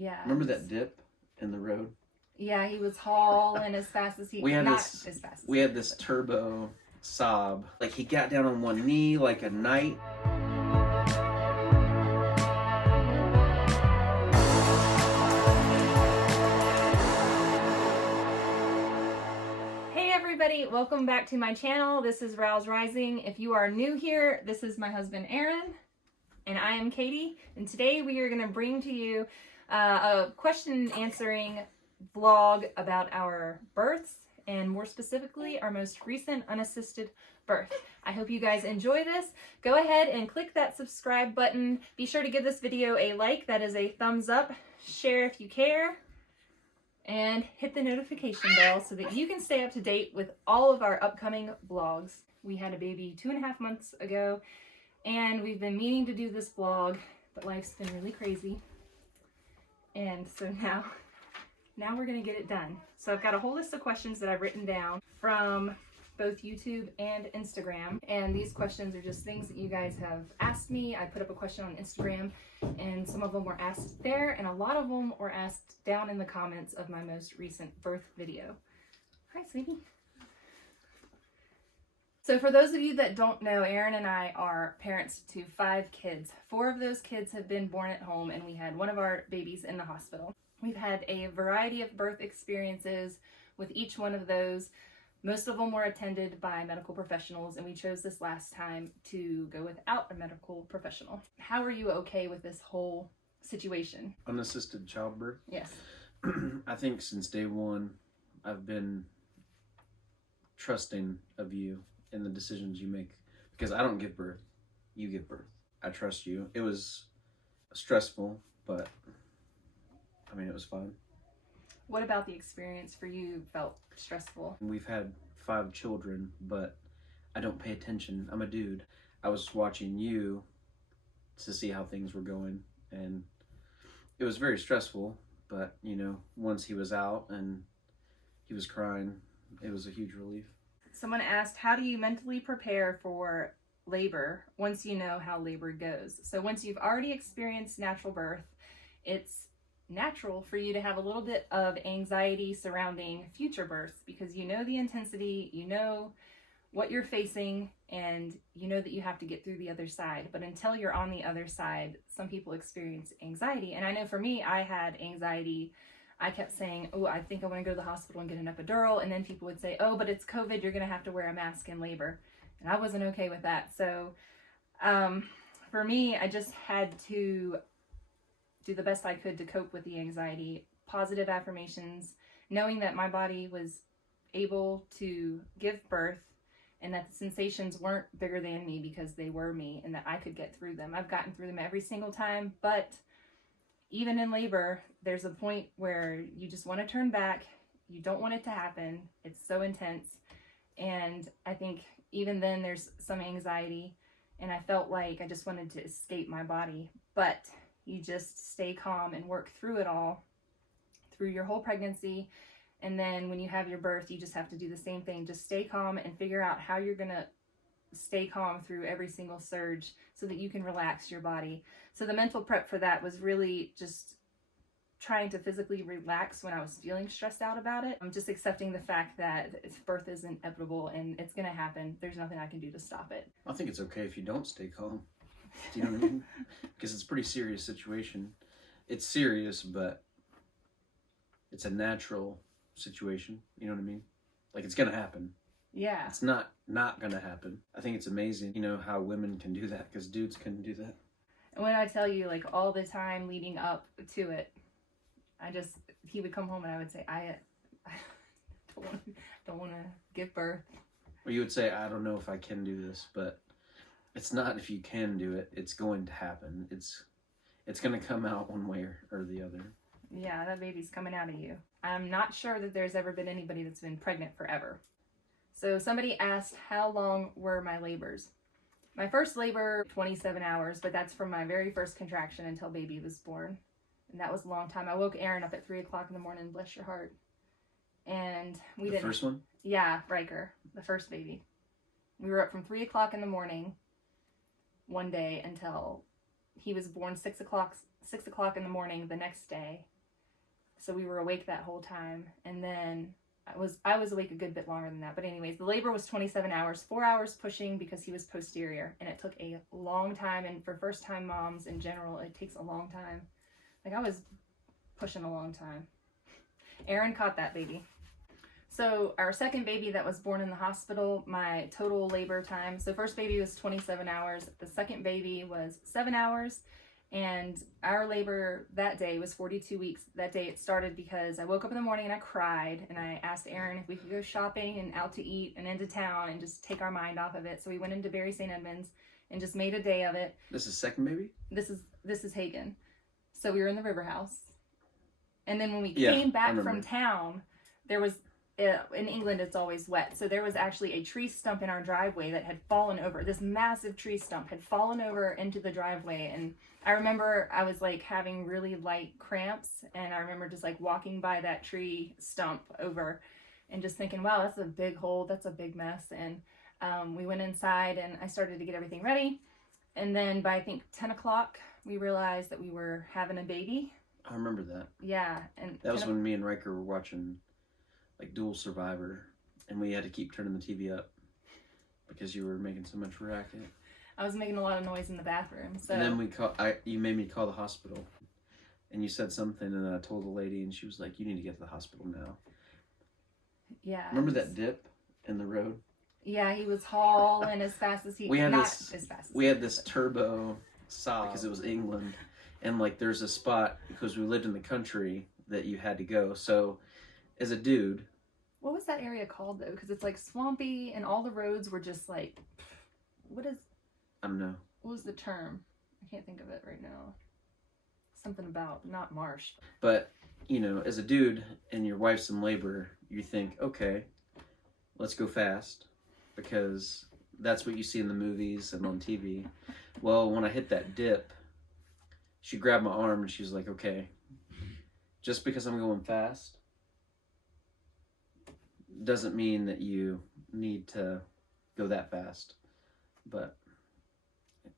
Yeah. Remember that dip in the road? Yeah, he was hauling as fast as he could. We had this turbo sob. Like, he got down on one knee like a knight. Hey everybody, welcome back to my channel. This is Rouse Rising. If you are new here, this is my husband Aaron, and I am Katie. And today we are going to bring to you a question answering vlog about our births, and more specifically our most recent unassisted birth. I hope you guys enjoy this. Go ahead and click that subscribe button. Be sure to give this video a like, that is a thumbs up. Share if you care, and hit the notification bell so that you can stay up to date with all of our upcoming vlogs. We had a baby 2.5 months ago, and we've been meaning to do this vlog, but life's been really crazy. And so now we're gonna get it done. So I've got a whole list of questions that I've written down from both YouTube and Instagram. And these questions are just things that you guys have asked me. I put up a question on Instagram, and some of them were asked there, and a lot of them were asked down in the comments of my most recent birth video. Hi, sweetie. So for those of you that don't know, Aaron and I are parents to 5 kids. 4 of those kids have been born at home, and we had one of our babies in the hospital. We've had a variety of birth experiences with each one of those. Most of them were attended by medical professionals, and we chose this last time to go without a medical professional. How are you okay with this whole situation? Unassisted childbirth? Yes. I think since day one, I've been trusting of you in the decisions you make, because I don't give birth, you give birth. I trust you. It was stressful, but I mean, it was fun. What about the experience for you felt stressful? We've had 5 children, but I don't pay attention. I'm a dude. I was watching you to see how things were going, and it was very stressful, but you know, once he was out and he was crying, it was a huge relief. Someone asked, how do you mentally prepare for labor once you know how labor goes? So once you've already experienced natural birth, it's natural for you to have a little bit of anxiety surrounding future births, because you know the intensity, you know what you're facing, and you know that you have to get through the other side. But until you're on the other side, some people experience anxiety. And I know for me, I had anxiety. I kept saying, oh, I think I want to go to the hospital and get an epidural. And then people would say, oh, but it's COVID, you're going to have to wear a mask in labor. And I wasn't okay with that. So for me, I just had to do the best I could to cope with the anxiety. Positive affirmations, knowing that my body was able to give birth, and that the sensations weren't bigger than me because they were me, and that I could get through them. I've gotten through them every single time, but even in labor, there's a point where you just want to turn back. You don't want it to happen. It's so intense. And I think even then there's some anxiety, and I felt like I just wanted to escape my body. But you just stay calm and work through it all, through your whole pregnancy. And then when you have your birth, you just have to do the same thing. Just stay calm and figure out how you're going to stay calm through every single surge so that you can relax your body. So the mental prep for that was really just trying to physically relax when I was feeling stressed out about it. I'm just accepting the fact that birth is inevitable and it's going to happen. There's nothing I can do to stop it. I think it's okay if you don't stay calm. Do you know what I mean? Because it's a pretty serious situation. It's serious, but it's a natural situation. You know what I mean? Like, it's going to happen. Yeah. It's not going to happen. I think it's amazing, you know, how women can do that, because dudes couldn't do that. And when I tell you, like, all the time leading up to it, he would come home and I would say, I don't want to give birth. Or you would say, I don't know if I can do this, but it's not if you can do it, it's going to happen. It's going to come out one way or the other. Yeah, that baby's coming out of you. I'm not sure that there's ever been anybody that's been pregnant forever. So somebody asked, how long were my labors? My first labor, 27 hours, but that's from my very first contraction until baby was born. And that was a long time. I woke Aaron up at 3 o'clock in the morning, bless your heart. And we didn't. The first one? Yeah, Riker, the first baby. We were up from 3 o'clock in the morning one day until he was born 6 o'clock in the morning the next day. So we were awake that whole time. And then I was awake a good bit longer than that. But anyways, the labor was 27 hours, 4 hours pushing because he was posterior. And it took a long time. And for first time moms in general, it takes a long time. Like I was pushing a long time. Aaron caught that baby. So our second baby that was born in the hospital, my total labor time, so first baby was 27 hours. The second baby was 7 hours. And our labor that day was 42 weeks. That day it started because I woke up in the morning and I cried. And I asked Aaron if we could go shopping and out to eat and into town and just take our mind off of it. So we went into Barry St. Edmunds and just made a day of it. This is second baby? This is Hagen. So we were in the river house. And then when we came back from town, there was, in England it's always wet. So there was actually a tree stump in our driveway that had fallen over. This massive tree stump had fallen over into the driveway. And I remember I was like having really light cramps. And I remember just like walking by that tree stump over and just thinking, wow, that's a big hole. That's a big mess. And we went inside and I started to get everything ready. And then by I think 10 o'clock, we realized that we were having a baby. I remember that. Yeah. And that was when me and Riker were watching like Dual Survivor, and we had to keep turning the TV up because you were making so much racket. I was making a lot of noise in the bathroom. So. And then you made me call the hospital, and you said something, and then I told the lady, and she was like, "You need to get to the hospital now." Yeah. Remember that dip in the road? Yeah, he was hauling as fast as he. We had We had this turbo saw because it was England, and like there's a spot because we lived in the country that you had to go. So, as a dude. What was that area called though? Because it's like swampy and all the roads were just like, I don't know. What was the term? I can't think of it right now. Something about not marsh. But, you know, as a dude and your wife's in labor, you think, okay, let's go fast because that's what you see in the movies and on TV. Well, when I hit that dip, she grabbed my arm and she was like, okay, just because I'm going fast doesn't mean that you need to go that fast. But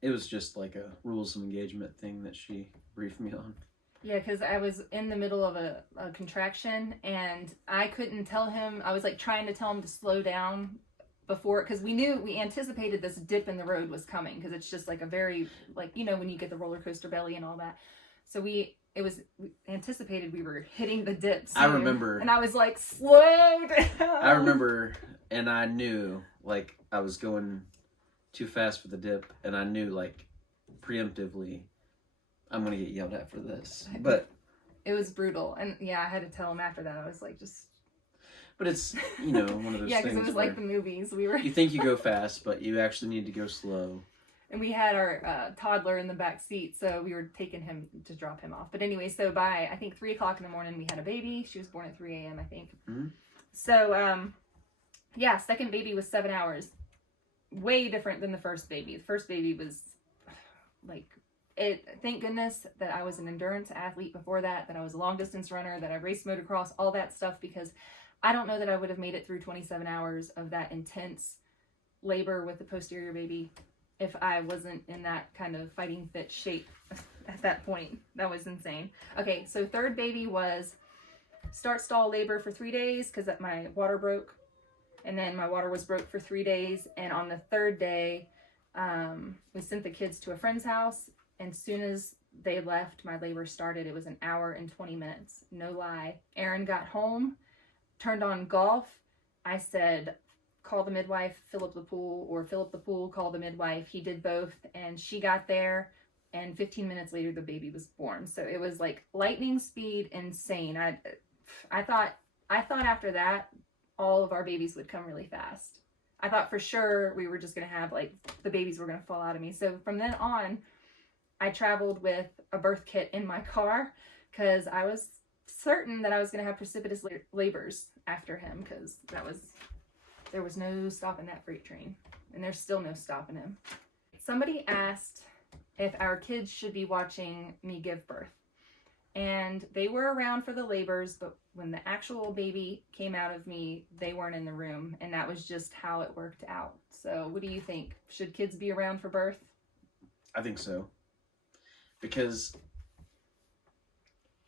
it was just like a rules of engagement thing that she briefed me on. Yeah, because I was in the middle of a contraction and I couldn't tell him. I was like trying to tell him to slow down before, because we anticipated this dip in the road was coming, because it's just like a very, like, you know, when you get the roller coaster belly and all that. So we anticipated we were hitting the dip soon. I remember. And I was like, slow down. I remember, and I knew, like, I was going too fast for the dip, and I knew, like, preemptively, I'm going to get yelled at for this. But it was brutal. And yeah, I had to tell him after that. I was like, just. But it's, you know, one of those yeah, things. because it was like the movies. You think you go fast, but you actually need to go slow. And we had our toddler in the back seat, so we were taking him to drop him off. But anyway, so by, I think, 3 o'clock in the morning, we had a baby. She was born at 3 a.m., I think. Mm-hmm. So, yeah, second baby was 7 hours. Way different than the first baby. The first baby was, like, thank goodness that I was an endurance athlete before that I was a long-distance runner, that I raced motocross, all that stuff, because I don't know that I would have made it through 27 hours of that intense labor with the posterior baby if I wasn't in that kind of fighting fit shape at that point. That was insane. Okay, so third baby was start stall labor for 3 days because my water broke. And then my water was broke for 3 days. And on the third day, we sent the kids to a friend's house. And as soon as they left, my labor started. It was 1 hour and 20 minutes. No lie. Aaron got home, turned on golf. I said, call the midwife, fill up the pool, or fill up the pool, call the midwife. He did both, and she got there, and 15 minutes later the baby was born. So it was like lightning speed, insane. I thought after that all of our babies would come really fast. I thought for sure we were just gonna have, like, the babies were gonna fall out of me. So from then on, I traveled with a birth kit in my car because I was certain that I was gonna have precipitous labors after him, because there was no stopping that freight train, and there's still no stopping him. Somebody asked if our kids should be watching me give birth, and they were around for the labors, but when the actual baby came out of me, they weren't in the room, and that was just how it worked out. So what do you think? Should kids be around for birth? I think so. because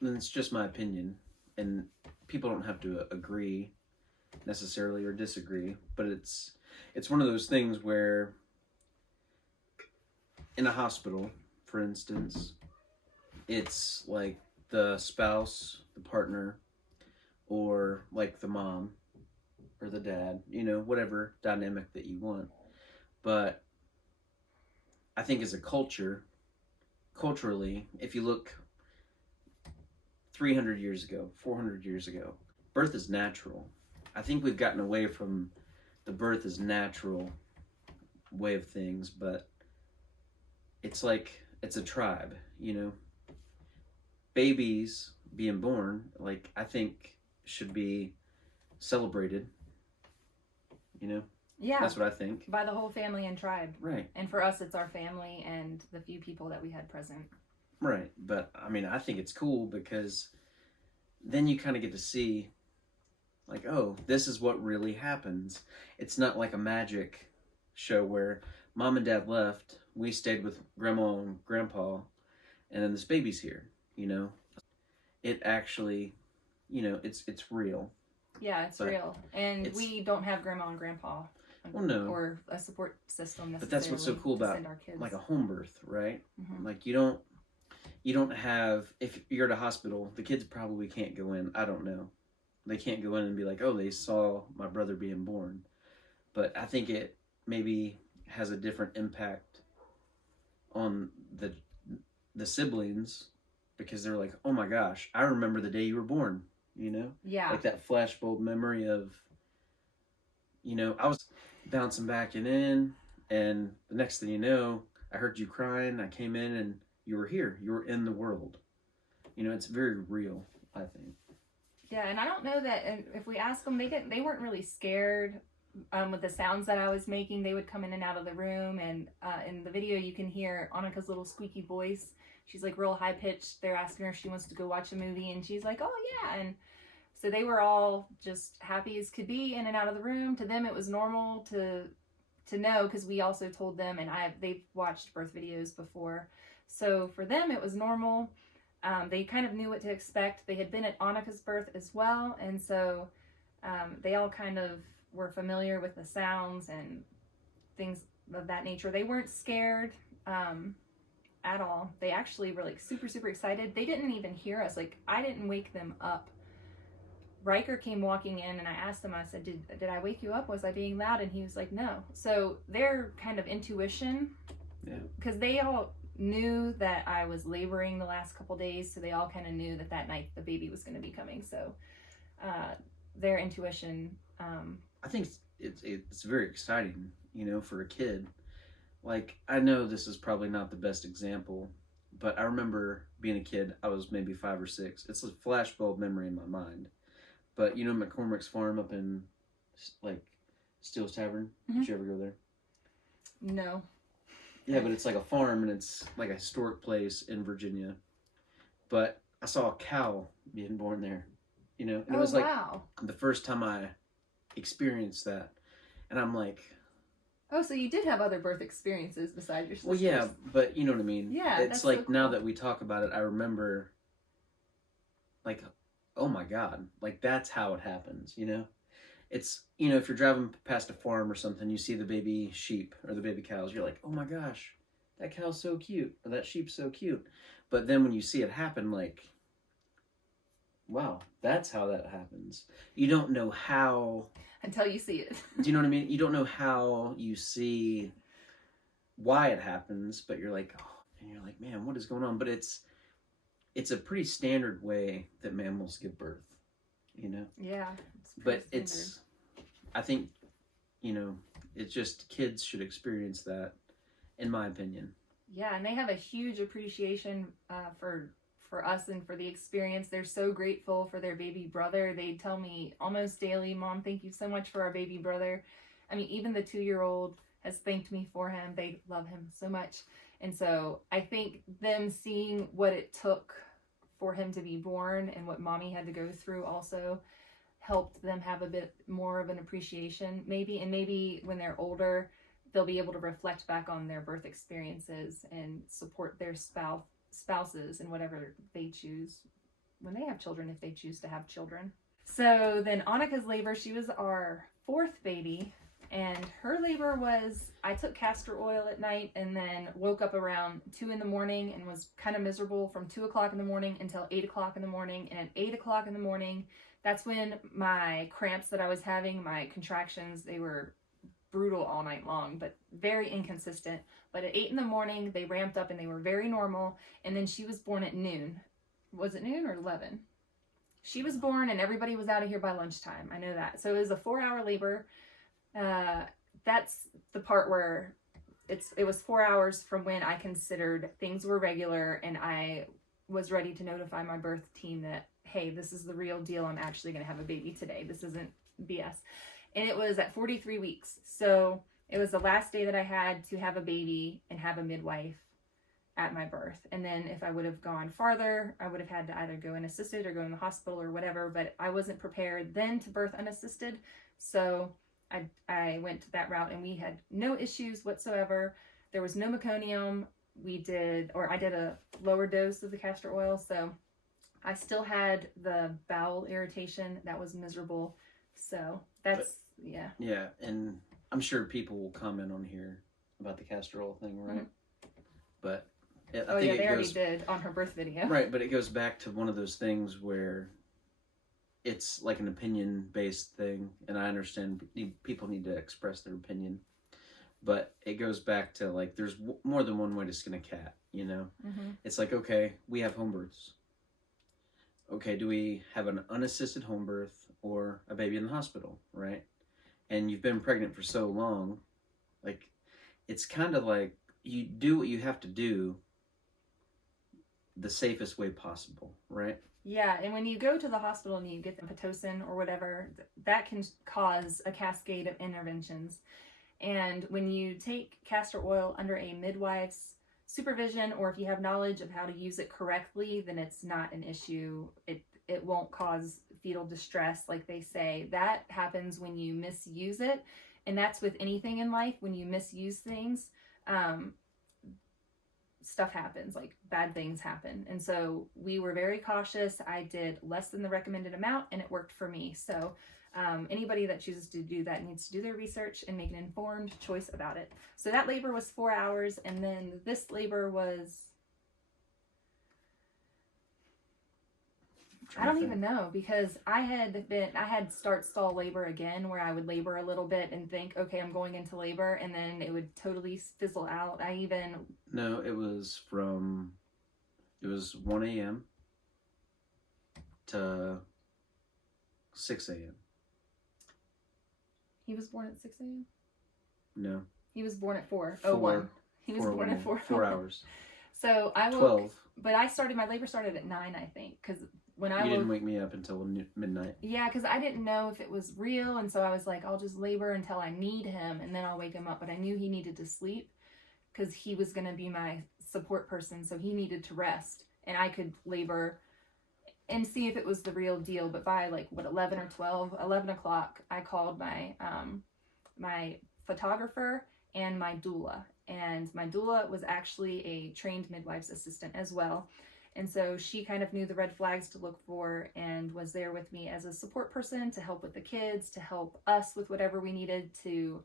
it's just my opinion, and people don't have to agree necessarily or disagree, but it's one of those things where in a hospital, for instance, it's like the spouse, the partner, or like the mom or the dad, you know, whatever dynamic that you want. But I think as a culturally, if you look 300 years ago, 400 years ago, birth is natural. I think we've gotten away from the birth is natural way of things, but it's like, it's a tribe, you know? Babies being born, like, I think should be celebrated, you know? Yeah. That's what I think. By the whole family and tribe. Right. And for us, it's our family and the few people that we had present. Right. But, I mean, I think it's cool because then you kind of get to see, like, oh, this is what really happens. It's not like a magic show where mom and dad left, we stayed with grandma and grandpa, and then this baby's here, you know? It actually, you know, it's real. Yeah, it's real. And we don't have grandma and grandpa. Well, no. Or a support system necessarily. But that's what's so cool about like a home birth, right? Mm-hmm. Like you don't have, if you're at a hospital, the kids probably can't go in. I don't know. They can't go in and be like, oh, they saw my brother being born. But I think it maybe has a different impact on the siblings because they're like, oh my gosh, I remember the day you were born, you know? Yeah. Like that flashbulb memory of, you know, I was bouncing back and in, and the next thing you know, I heard you crying, I came in and you were here, you were in the world. You know, it's very real, I think. Yeah, and I don't know that, and if we ask them, they weren't really scared with the sounds that I was making. They would come in and out of the room, and in the video you can hear Annika's little squeaky voice. She's like real high pitched. They're asking her if she wants to go watch a movie, and she's like, oh yeah. And so they were all just happy as could be in and out of the room. To them it was normal to know, because we also told them, and they've watched birth videos before, so for them it was normal. They kind of knew what to expect. They had been at Annika's birth as well, and so they all kind of were familiar with the sounds and things of that nature. They weren't scared at all. They actually were like super, super excited. They didn't even hear us. Like, I didn't wake them up. Riker came walking in and I asked him, I said, did I wake you up? Was I being loud? And he was like, no. So their kind of intuition, because they all knew that I was laboring the last couple days, so they all kind of knew that night the baby was going to be coming. So their intuition, I think it's very exciting, you know, for a kid. Like, I know this is probably not the best example, but I remember being a kid. I was maybe 5 or 6. It's a flashbulb memory in my mind. But you know McCormick's Farm up in like Steele's Tavern? Mm-hmm. Did you ever go there? No. Yeah, but it's like a farm, and it's like a historic place in Virginia. But I saw a cow being born there, you know? And it was like the first time I experienced that. And I'm like... Oh, so you did have other birth experiences besides your sister's. Well, yeah, but you know what I mean? Yeah, it's like so cool. Now that we talk about it, I remember, like, oh my God, like that's how it happens, you know? It's, you know, if you're driving past a farm or something, you see the baby sheep or the baby cows, you're like, oh my gosh, that cow's so cute, or that sheep's so cute. But then when you see it happen, like, wow, that's how that happens. You don't know how... Until you see it. Do you know what I mean? You don't know how you see why it happens, but you're like, oh, and you're like, man, what is going on? But it's a pretty standard way that mammals give birth, you know? Yeah. But I think, you know, it's just kids should experience that, in my opinion. Yeah, and they have a huge appreciation for us and for the experience. They're so grateful for their baby brother. They tell me almost daily, Mom, thank you so much for our baby brother. I mean, even the 2-year-old has thanked me for him. They love him so much. And so I think them seeing what it took for him to be born and what Mommy had to go through also helped them have a bit more of an appreciation, maybe. And maybe when they're older, they'll be able to reflect back on their birth experiences and support their spouses and whatever they choose when they have children, if they choose to have children. So then Annika's labor, she was our 4th baby, and her labor was, I took castor oil at night and then woke up around 2 in the morning and was kind of miserable from 2 o'clock in the morning until 8 o'clock in the morning. And at 8 o'clock in the morning, that's when my cramps that I was having, my contractions, they were brutal all night long, but very inconsistent. But at 8 in the morning, they ramped up and they were very normal. And then she was born at noon. Was it noon or 11? She was born and everybody was out of here by lunchtime. I know that. So it was a 4-hour labor. That's the part where it was 4 hours from when I considered things were regular and I was ready to notify my birth team that, hey, this is the real deal. I'm actually going to have a baby today. This isn't BS. And it was at 43 weeks. So it was the last day that I had to have a baby and have a midwife at my birth. And then if I would have gone farther, I would have had to either go unassisted or go in the hospital or whatever, but I wasn't prepared then to birth unassisted. So I went that route and we had no issues whatsoever. There was no meconium. I did a lower dose of the castor oil. So I still had the bowel irritation. That was miserable. So yeah. Yeah. And I'm sure people will comment on here about the castor oil thing, right? Mm-hmm. But I think they already did on her birth video. Right, but it goes back to one of those things where it's like an opinion-based thing, and I understand people need to express their opinion, but it goes back to, like, there's more than one way to skin a cat, you know? Mm-hmm. It's like, okay, we have home births. Okay, do we have an unassisted home birth or a baby in the hospital, right? And you've been pregnant for so long, like, it's kind of like you do what you have to do the safest way possible, right? Yeah, and when you go to the hospital and you get the Pitocin or whatever, that can cause a cascade of interventions. And when you take castor oil under a midwife's supervision, or if you have knowledge of how to use it correctly, then it's not an issue. It won't cause fetal distress, like they say. That happens when you misuse it, and that's with anything in life. When you misuse things, stuff happens, like bad things happen. And so we were very cautious. I did less than the recommended amount and it worked for me. So anybody that chooses to do that needs to do their research and make an informed choice about it. So that labor was 4 hours, and then this labor was, I don't even know, because I had start-stall labor again, where I would labor a little bit and think, okay, I'm going into labor, and then it would totally fizzle out. No, it was 1 a.m. to 6 a.m. He was born at 6 a.m.? No. He was born at 4:01. He was born at 4. 4 hours. So I woke, 12. But my labor started at 9, I think, because when I didn't wake me up until midnight. Yeah, because I didn't know if it was real, and so I was like, I'll just labor until I need him, and then I'll wake him up. But I knew he needed to sleep because he was going to be my support person, so he needed to rest, and I could labor and see if it was the real deal. But by 11 o'clock, I called my my photographer and my doula. And my doula was actually a trained midwife's assistant as well. And so she kind of knew the red flags to look for and was there with me as a support person to help with the kids, to help us with whatever we needed to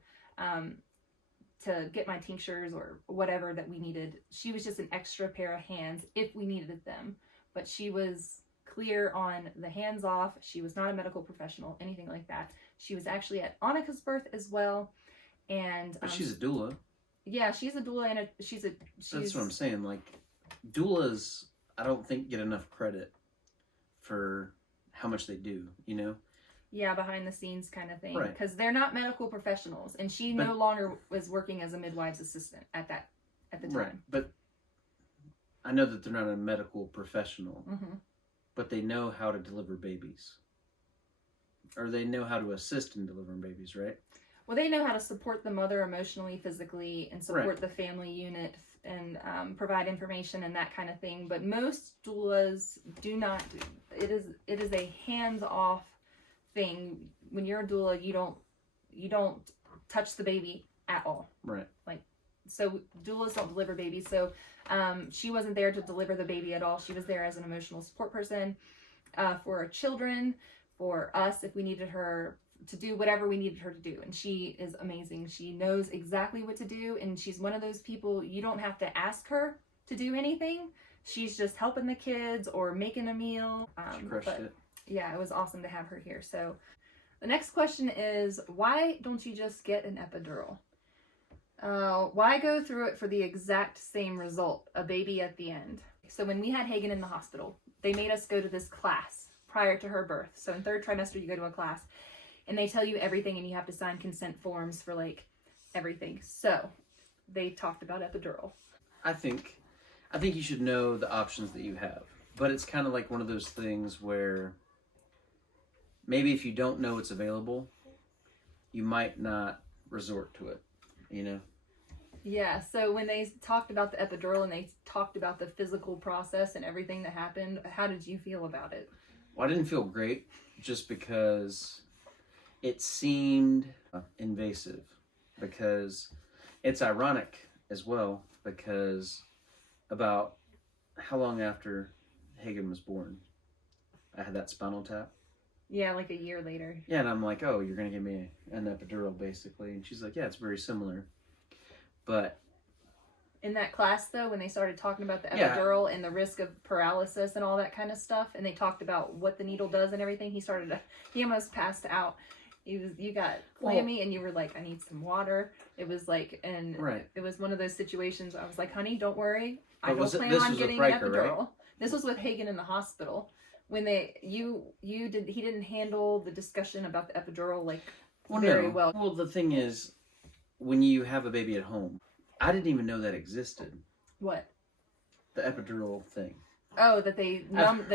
get my tinctures or whatever that we needed. She was just an extra pair of hands if we needed them. But she was clear on the hands off. She was not a medical professional, anything like that. She was actually at Annika's birth as well. And but she's a doula. Yeah, she's a doula, and she's That's what I'm saying. Like, doulas, I don't think get enough credit for how much they do, you know? Yeah, behind the scenes kind of thing. Right. Because they're not medical professionals, and she no longer was working as a midwife's assistant at the time. Right, but I know that they're not a medical professional, mm-hmm. but they know how to deliver babies. Or they know how to assist in delivering babies, right? Well, they know how to support the mother emotionally, physically, and support the family unit and provide information and that kind of thing. But most doulas do not. It is a hands-off thing. When you're a doula, you don't touch the baby at all. Right. Like, so doulas don't deliver babies. So she wasn't there to deliver the baby at all. She was there as an emotional support person for our children, for us, if we needed her to do whatever we needed her to do. And she is amazing. She knows exactly what to do. And she's one of those people, you don't have to ask her to do anything. She's just helping the kids or making a meal. She crushed it. Yeah, it was awesome to have her here. So the next question is, why don't you just get an epidural? Why go through it for the exact same result, a baby at the end? So when we had Hagen in the hospital, they made us go to this class prior to her birth. So in 3rd trimester, you go to a class and they tell you everything and you have to sign consent forms for like everything. So they talked about epidural. I think you should know the options that you have, but it's kind of like one of those things where maybe if you don't know it's available, you might not resort to it, you know? Yeah, so when they talked about the epidural and they talked about the physical process and everything that happened, how did you feel about it? Well, I didn't feel great just because it seemed invasive, because it's ironic as well, because about how long after Hagen was born, I had that spinal tap. Yeah, like a year later. Yeah, and I'm like, oh, you're going to give me an epidural, basically. And she's like, yeah, it's very similar. But in that class, though, when they started talking about the epidural and the risk of paralysis and all that kind of stuff, and they talked about what the needle does and everything, he almost passed out. You got clammy and you were like, I need some water. It was like, and it was one of those situations where I was like, honey, don't worry. I don't plan on getting an epidural. Right? This was with Hagen in the hospital. When he didn't handle the discussion about the epidural very well. Well, the thing is, when you have a baby at home, I didn't even know that existed. What? The epidural thing. Oh, that they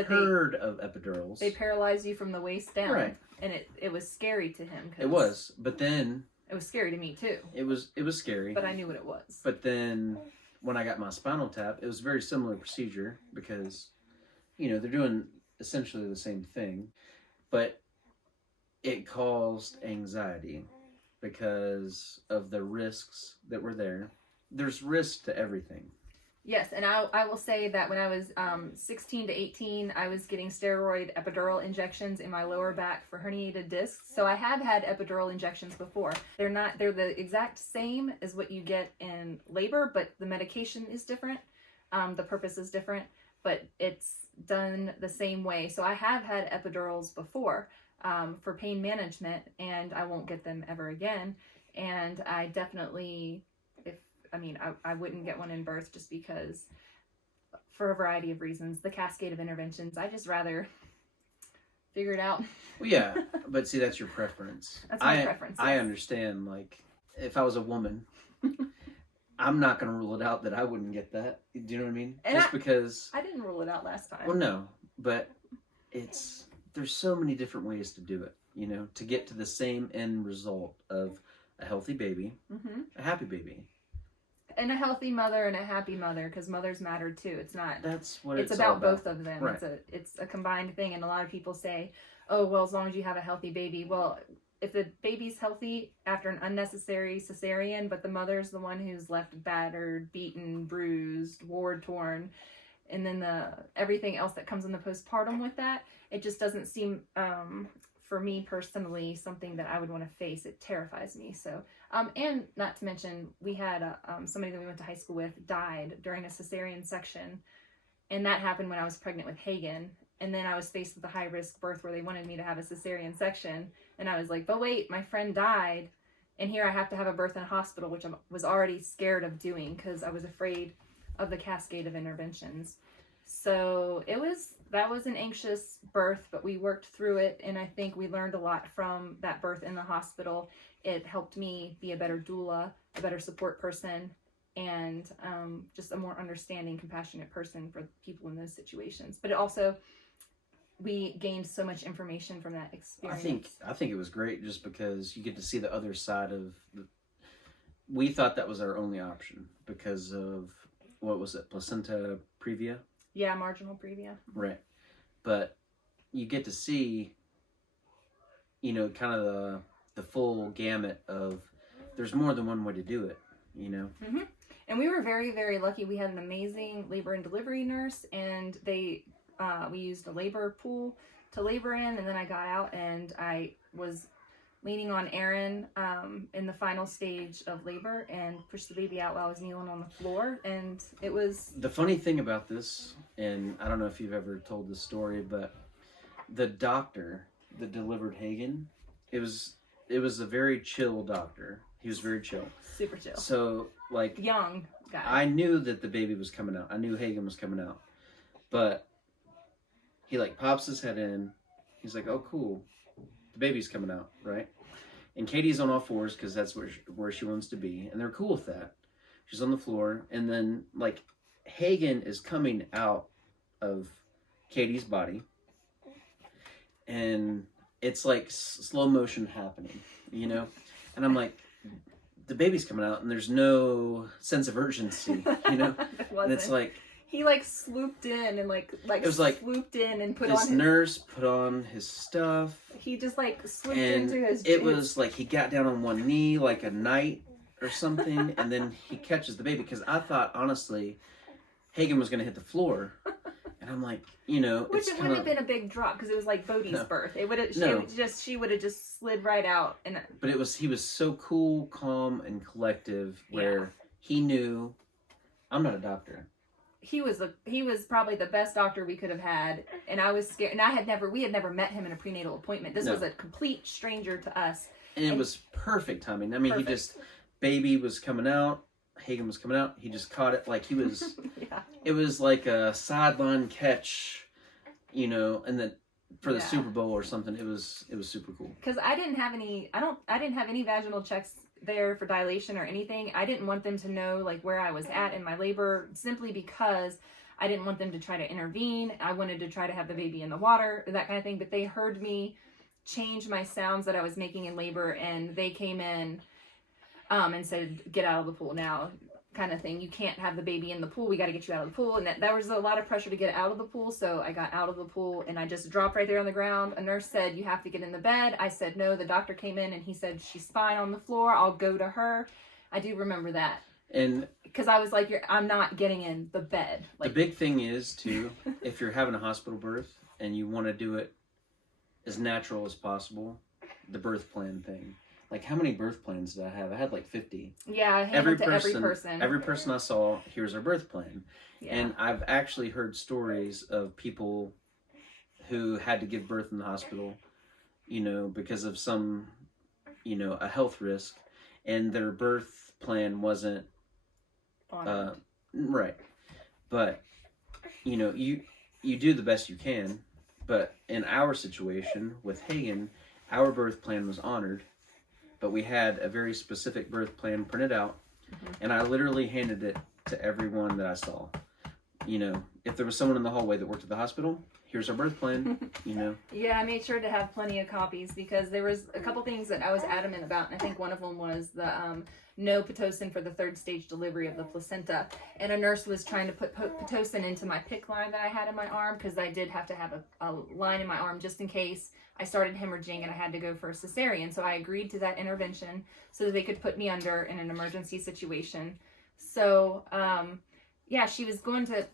heard of epidurals. They paralyze you from the waist down. Right. And it was scary to him. It was, but then it was scary to me too. It was scary. But I knew what it was. But then when I got my spinal tap, it was a very similar procedure because, they're doing essentially the same thing, but it caused anxiety because of the risks that were there. There's risks to everything. Yes, and I will say that when I was 16 to 18, I was getting steroid epidural injections in my lower back for herniated discs. So I have had epidural injections before. They're the exact same as what you get in labor, but the medication is different. The purpose is different, but it's done the same way. So I have had epidurals before for pain management, and I won't get them ever again. And I definitely... I wouldn't get one in birth just because, for a variety of reasons, the cascade of interventions, I just rather figure it out. Well, yeah, but see, that's your preference. That's my preference. I understand, if I was a woman, I'm not going to rule it out that I wouldn't get that. Do you know what I mean? And because... I didn't rule it out last time. Well, no, but there's so many different ways to do it, to get to the same end result of a healthy baby, a happy baby. And a healthy mother and a happy mother, because mothers matter too. It's not. That's what it's about. Both of them. Right. It's a combined thing. And a lot of people say, "Oh, well, as long as you have a healthy baby." Well, if the baby's healthy after an unnecessary cesarean, but the mother's the one who's left battered, beaten, bruised, ward torn, and then everything else that comes in the postpartum with that, it just doesn't seem. For me personally, something that I would want to face. It terrifies me. So, and not to mention, we had somebody that we went to high school with died during a cesarean section, and that happened when I was pregnant with Hagen. And then I was faced with a high-risk birth where they wanted me to have a cesarean section, and I was like, but wait, my friend died, and here I have to have a birth in a hospital, which I was already scared of doing because I was afraid of the cascade of interventions. So that was an anxious birth, but we worked through it, and I think we learned a lot from that birth in the hospital. It helped me be a better doula, a better support person, and just a more understanding, compassionate person for people in those situations. But it also, we gained so much information from that experience. I think it was great just because you get to see the other side of we thought that was our only option because of, what was it, placenta previa? Yeah, marginal previa. Right. But you get to see, kind of the full gamut of, there's more than one way to do it, Mm-hmm. And we were very, very lucky. We had an amazing labor and delivery nurse, and we used a labor pool to labor in, and then I got out and I was leaning on Aaron in the final stage of labor and pushed the baby out while I was kneeling on the floor. And it was... The funny thing about this, and I don't know if you've ever told this story, but the doctor that delivered Hagen, it was a very chill doctor. He was very chill. Super chill. So, like... Young guy. I knew that the baby was coming out. I knew Hagen was coming out. But he, like, pops his head in. He's like, oh, cool. The baby's coming out, right? And Katie's on all fours because that's where she wants to be. And they're cool with that. She's on the floor. And then, like, Hagen is coming out of Katie's body. And it's, like, slow motion happening, you know? And I'm like, the baby's coming out and there's no sense of urgency, you know? And it's like... He like swooped in and like it was like swooped in and put this on his... nurse put on his stuff. He just like swooped and into his... It was like he got down on one knee like a knight or something, and then he catches the baby, because I thought honestly Hagen was going to hit the floor, and I'm like, you know, which it wouldn't have been a big drop because it was like Bodhi's birth. It would have she would have just slid right out. And but he was so cool, calm, and collective, where he knew I'm not a doctor. He was probably the best doctor we could have had, and I was scared. And we had never met him in a prenatal appointment. This was a complete stranger to us. And it was perfect timing. I mean, baby was coming out, Hagen was coming out. He just caught it like he was. It was like a sideline catch, you know, and then for the Super Bowl or something. It was super cool. Because I didn't have any vaginal checks there for dilation or anything. I didn't want them to know like where I was at in my labor, simply because I didn't want them to try to intervene. I wanted to try to have the baby in the water, that kind of thing. But they heard me change my sounds that I was making in labor, and they came in and said, get out of the pool now, kind of thing. You can't have the baby in the pool. We got to get you out of the pool. And that was a lot of pressure to get out of the pool. So I got out of the pool and I just dropped right there on the ground. A nurse said, you have to get in the bed. I said, no. The doctor came in and he said, she's fine on the floor. I'll go to her. I do remember that. And because I was like, I'm not getting in the bed. Like, the big thing is too, if you're having a hospital birth and you want to do it as natural as possible, the birth plan thing. Like, how many birth plans did I have? I had like 50. Yeah, I handed to every person. Every person I saw, here's our birth plan. Yeah. And I've actually heard stories of people who had to give birth in the hospital, you know, because of some, you know, a health risk, and their birth plan wasn't right. But, you know, you do the best you can. But in our situation with Hagen, our birth plan was honored. But we had a very specific birth plan printed out, and I literally handed it to everyone that I saw. You know, if there was someone in the hallway that worked at the hospital, here's our birth plan, you know. Yeah, I made sure to have plenty of copies because there was a couple things that I was adamant about, and I think one of them was the no Pitocin for the third stage delivery of the placenta. And a nurse was trying to put Pitocin into my PICC line that I had in my arm, because I did have to have a line in my arm just in case I started hemorrhaging and I had to go for a cesarean. So I agreed to that intervention so that they could put me under in an emergency situation. So, yeah, she was going to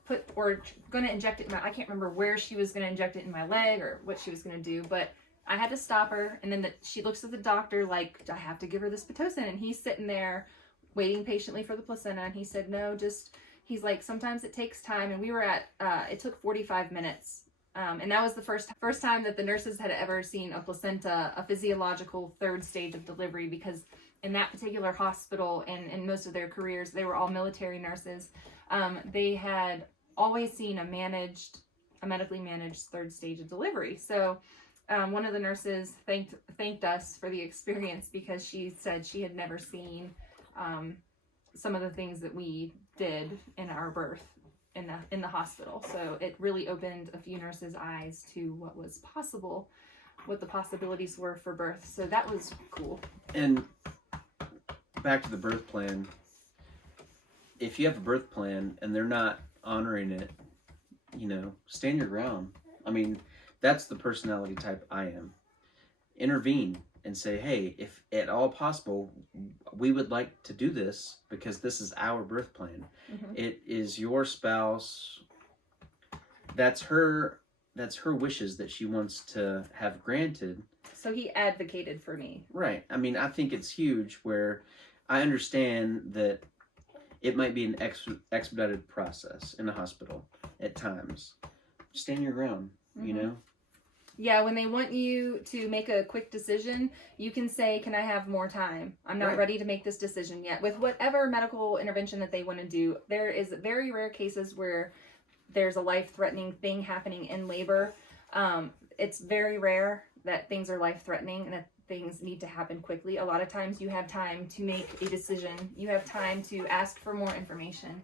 inject it in I can't remember where she was going to inject it in my leg or what she was going to do, but I had to stop her. And then she looks at the doctor like, I have to give her this Pitocin. And he's sitting there waiting patiently for the placenta. And he said, no, he's like, sometimes it takes time. And we were it took 45 minutes. And that was the first time that the nurses had ever seen a placenta, a physiological third stage of delivery, because in that particular hospital and in most of their careers, they were all military nurses. They had always seen a medically managed third stage of delivery. So one of the nurses thanked us for the experience, because she said she had never seen some of the things that we did in our birth in the hospital. So it really opened a few nurses' eyes to what was possible, what the possibilities were for birth. So that was cool. And back to the birth plan. If you have a birth plan and they're not honoring it, you know, stand your ground. I mean, that's the personality type I am. Intervene and say, hey, if at all possible, we would like to do this because this is our birth plan. Mm-hmm. It is your spouse. That's her wishes that she wants to have granted. So he advocated for me. Right. I mean, I think it's huge where I understand that it might be an expedited process in the hospital at times. Stand your ground, you know? Yeah, when they want you to make a quick decision, you can say, can I have more time? I'm not ready to make this decision yet. With whatever medical intervention that they want to do, there is very rare cases where there's a life-threatening thing happening in labor. It's very rare that things are life-threatening and that things need to happen quickly. A lot of times you have time to make a decision. You have time to ask for more information.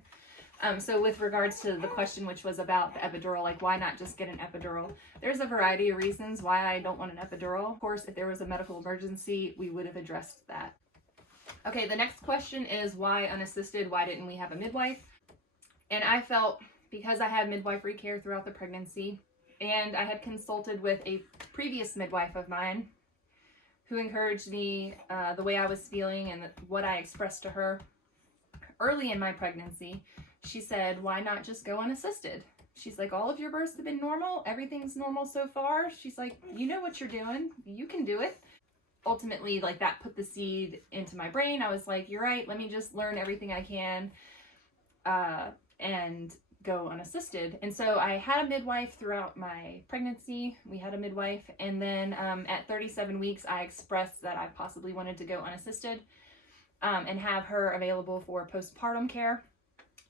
So with regards to the question, which was about the epidural, like why not just get an epidural? There's a variety of reasons why I don't want an epidural. Of course, if there was a medical emergency, we would have addressed that. Okay, the next question is why unassisted? Why didn't we have a midwife? And I felt because I had midwifery care throughout the pregnancy, and I had consulted with a previous midwife of mine who encouraged me the way I was feeling and what I expressed to her early in my pregnancy. She said, why not just go unassisted? She's like, all of your births have been normal. Everything's normal so far. She's like, you know what you're doing. You can do it. Ultimately, like that put the seed into my brain. I was like, you're right. Let me just learn everything I can and go unassisted. And so I had a midwife throughout my pregnancy. We had a midwife. And then at 37 weeks, I expressed that I possibly wanted to go unassisted and have her available for postpartum care.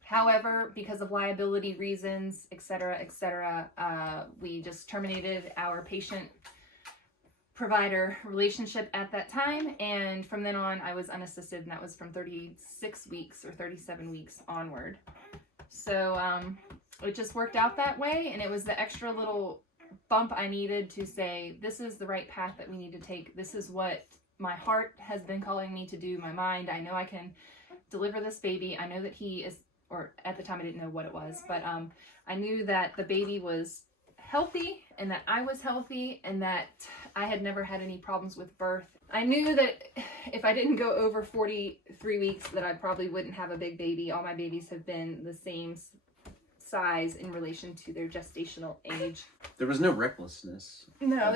However, because of liability reasons, et cetera, we just terminated our patient-provider relationship at that time. And from then on, I was unassisted, and that was from 36 weeks or 37 weeks onward. So it just worked out that way, and it was the extra little bump I needed to say, this is the right path that we need to take. This is what my heart has been calling me to do, my mind. I know I can deliver this baby. I know that he is, or at the time I didn't know what it was, but I knew that the baby was healthy and that I was healthy and that I had never had any problems with birth. I knew that if I didn't go over 43 weeks that I probably wouldn't have a big baby. All my babies have been the same size in relation to their gestational age. There was no recklessness. No,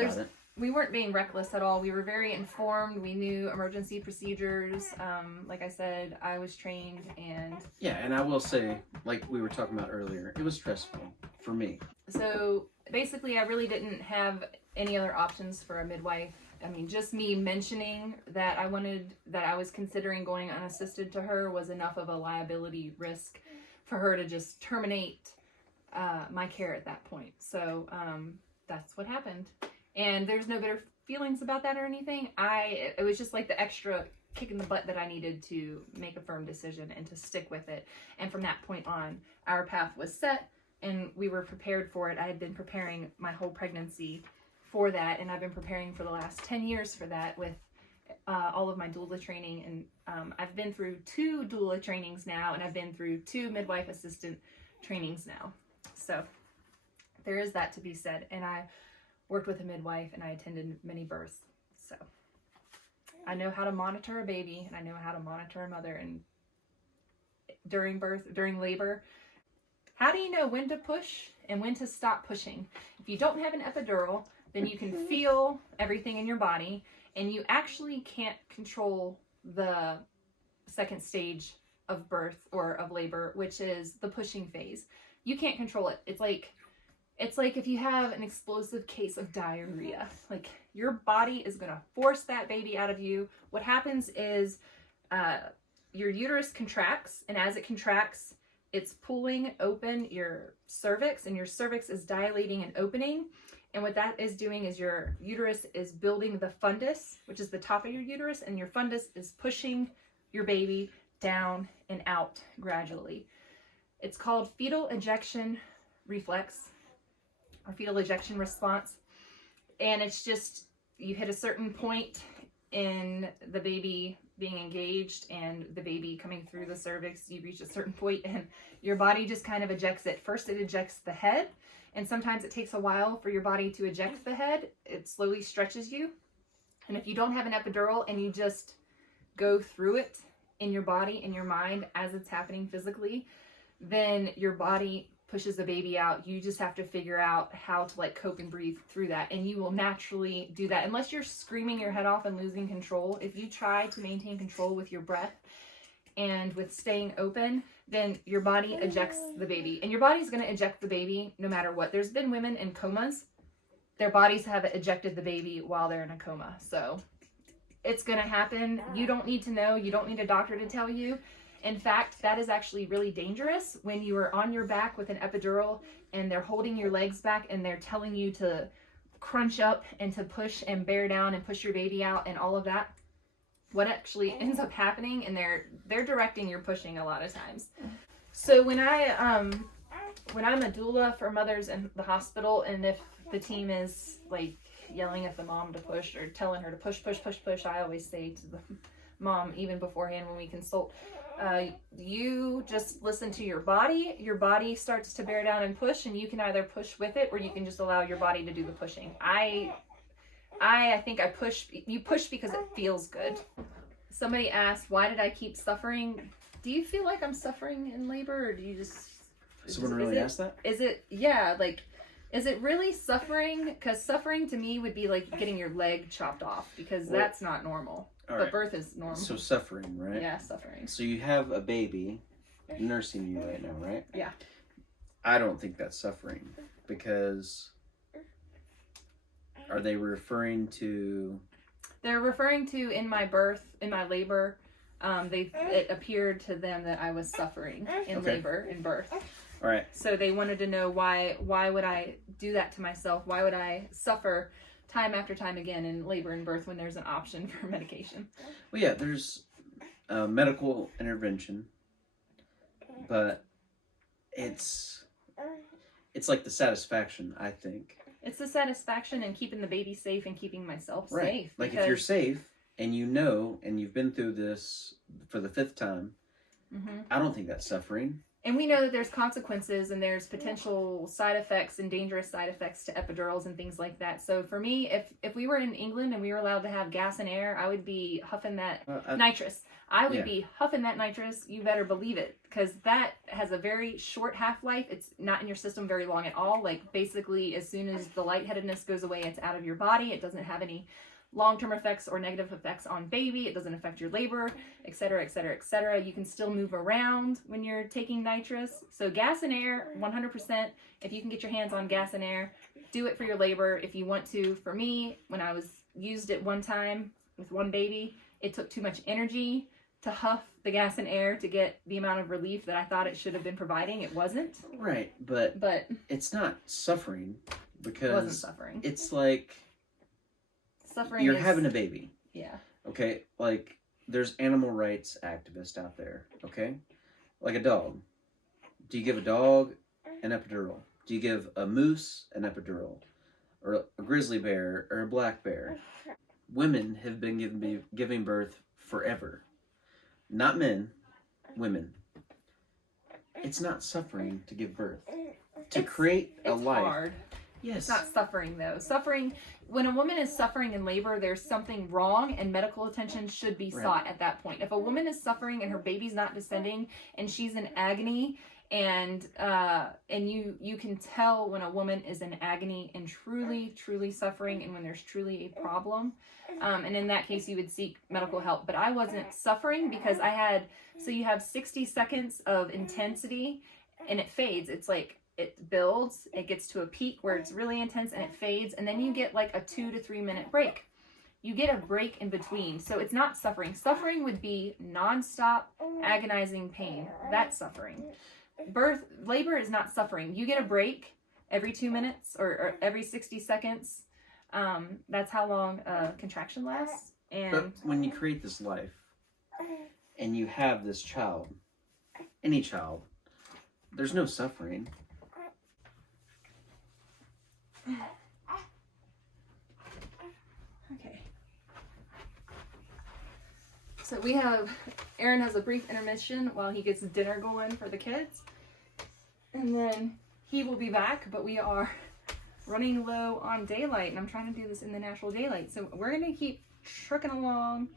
we weren't being reckless at all. We were very informed. We knew emergency procedures. Like I said, I was trained and... Yeah, and I will say, like we were talking about earlier, it was stressful for me. So basically, I really didn't have any other options for a midwife. I mean, just me mentioning that I was considering going unassisted to her was enough of a liability risk for her to just terminate my care at that point. So that's what happened. And there's no bitter feelings about that or anything. It was just like the extra kick in the butt that I needed to make a firm decision and to stick with it. And from that point on, our path was set and we were prepared for it. I had been preparing my whole pregnancy for that, and I've been preparing for the last 10 years for that with all of my doula training. And I've been through 2 doula trainings now, and I've been through 2 midwife assistant trainings now. So there is that to be said. And I worked with a midwife and I attended many births. So I know how to monitor a baby and I know how to monitor a mother. And during birth, during labor, how do you know when to push and when to stop pushing? If you don't have an epidural, then you can feel everything in your body and you actually can't control the second stage of birth or of labor, which is the pushing phase. You can't control it. It's like if you have an explosive case of diarrhea, like your body is going to force that baby out of you. What happens is your uterus contracts, and as it contracts, it's pulling open your cervix, and your cervix is dilating and opening. And what that is doing is your uterus is building the fundus, which is the top of your uterus, and your fundus is pushing your baby down and out gradually. It's called fetal ejection reflex, or fetal ejection response. And it's just, you hit a certain point in the baby being engaged and the baby coming through the cervix, you reach a certain point and your body just kind of ejects it. First it ejects the head, and sometimes it takes a while for your body to eject the head. It slowly stretches you. And if you don't have an epidural and you just go through it in your body, in your mind, as it's happening physically, then your body pushes the baby out. You just have to figure out how to like cope and breathe through that. And you will naturally do that. Unless you're screaming your head off and losing control, if you try to maintain control with your breath and with staying open, then your body ejects the baby. And your body's going to eject the baby no matter what. There's been women in comas. Their bodies have ejected the baby while they're in a coma. So it's going to happen. You don't need to know. You don't need a doctor to tell you. In fact, that is actually really dangerous when you are on your back with an epidural and they're holding your legs back and they're telling you to crunch up and to push and bear down and push your baby out and all of that. What actually ends up happening, and they're directing your pushing a lot of times. So when I'm a doula for mothers in the hospital, and if the team is like yelling at the mom to push or telling her to push, I always say to the mom, even beforehand when we consult, you just listen to your body. Your body starts to bear down and push, and you can either push with it or you can just allow your body to do the pushing. I think you push because it feels good. Somebody asked, why did I keep suffering? Do you feel like I'm suffering in labor, or do you just... Someone really asked that? Is it, yeah, like, is it really suffering? Because suffering to me would be like getting your leg chopped off, because that's not normal. But birth is normal. So suffering, right? Yeah, suffering. So you have a baby nursing you right now, right? Yeah. I don't think that's suffering, because are they referring to... They're referring to in my birth, in my labor, it appeared to them that I was suffering in labor, in birth. All right. So they wanted to know why would I do that to myself? Why would I suffer time after time again in labor and birth when there's an option for medication? Well, yeah, there's medical intervention, but it's like the satisfaction, I think. It's the satisfaction in keeping the baby safe and keeping myself safe. Like if you're safe and you know, and you've been through this for the 5th time, I don't think that's suffering. And we know that there's consequences and there's potential side effects and dangerous side effects to epidurals and things like that. So for me, if we were in England and we were allowed to have gas and air, I would be huffing that nitrous. I would be huffing that nitrous. You better believe it, because that has a very short half-life. It's not in your system very long at all. Like basically as soon as the lightheadedness goes away, it's out of your body. It doesn't have any long-term effects or negative effects on baby. It doesn't affect your labor, etc., etc., etc. You can still move around when you're taking nitrous. So gas and air, 100%. If you can get your hands on gas and air, do it for your labor if you want to. For me, when I used it one time with one baby, it took too much energy to huff the gas and air to get the amount of relief that I thought it should have been providing. It wasn't. Right, but it's not suffering, because it wasn't suffering. It's like suffering. You're having a baby. Yeah. Okay, like there's animal rights activists out there, okay? Like a dog. Do you give a dog an epidural? Do you give a moose an epidural? Or a grizzly bear or a black bear? Women have been giving birth forever. Not men, women. It's not suffering to give birth. To create a life. It's hard. Yes. It's not suffering though. Suffering, when a woman is suffering in labor, there's something wrong and medical attention should be sought at that point. If a woman is suffering and her baby's not descending and she's in agony, and you can tell when a woman is in agony and truly suffering, and when there's truly a problem, and in that case you would seek medical help. But I wasn't suffering because so you have 60 seconds of intensity and it fades. It's like it builds, it gets to a peak where it's really intense and it fades, and then you get like a 2 to 3 minute break. You get a break in between. So it's not suffering. Suffering would be nonstop agonizing pain. That's suffering. Labor is not suffering. You get a break every 2 minutes or every 60 seconds. That's how long a contraction lasts. But when you create this life and you have this child, any child, there's no suffering. Okay. So Aaron has a brief intermission while he gets dinner going for the kids. And then he will be back, but we are running low on daylight, and I'm trying to do this in the natural daylight. So we're gonna keep trucking along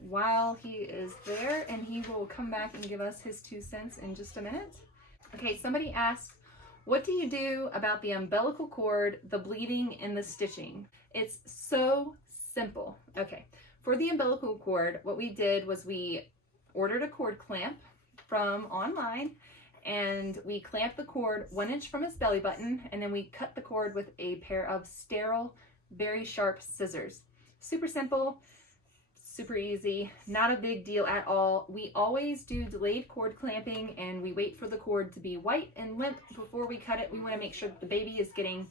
while he is there, and he will come back and give us his 2 cents in just a minute. Okay, somebody asked, what do you do about the umbilical cord, the bleeding, and the stitching? It's so simple. Okay, for the umbilical cord, what we did was we ordered a cord clamp from online, and we clamped the cord 1 inch from his belly button, and then we cut the cord with a pair of sterile, very sharp scissors. Super simple, super easy, not a big deal at all. We always do delayed cord clamping, and we wait for the cord to be white and limp before we cut it. We want to make sure that the baby is getting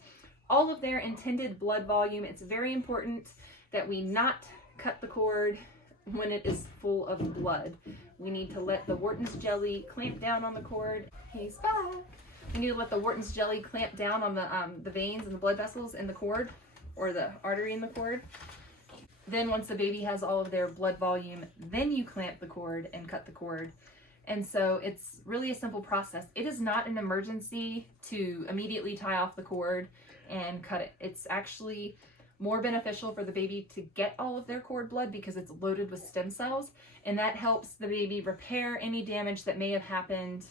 all of their intended blood volume. It's very important that we not cut the cord when it is full of blood. We need to let the Wharton's jelly clamp down on the cord. He's back. We need to let the Wharton's jelly clamp down on the veins and the blood vessels in the cord, or the artery in the cord. Then once the baby has all of their blood volume, then you clamp the cord and cut the cord. And so it's really a simple process. It is not an emergency to immediately tie off the cord and cut it. It's actually more beneficial for the baby to get all of their cord blood because it's loaded with stem cells, and that helps the baby repair any damage that may have happened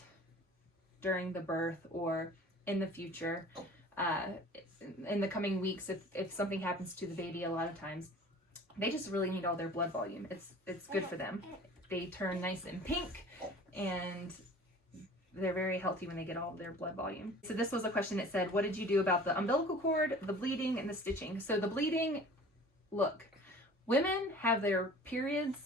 during the birth or in the future, in the coming weeks. If something happens to the baby, a lot of times they just really need all their blood volume. It's good for them. They turn nice and pink, and they're very healthy when they get all of their blood volume. So this was a question that said, what did you do about the umbilical cord, the bleeding, and the stitching? So the bleeding, look, women have their periods.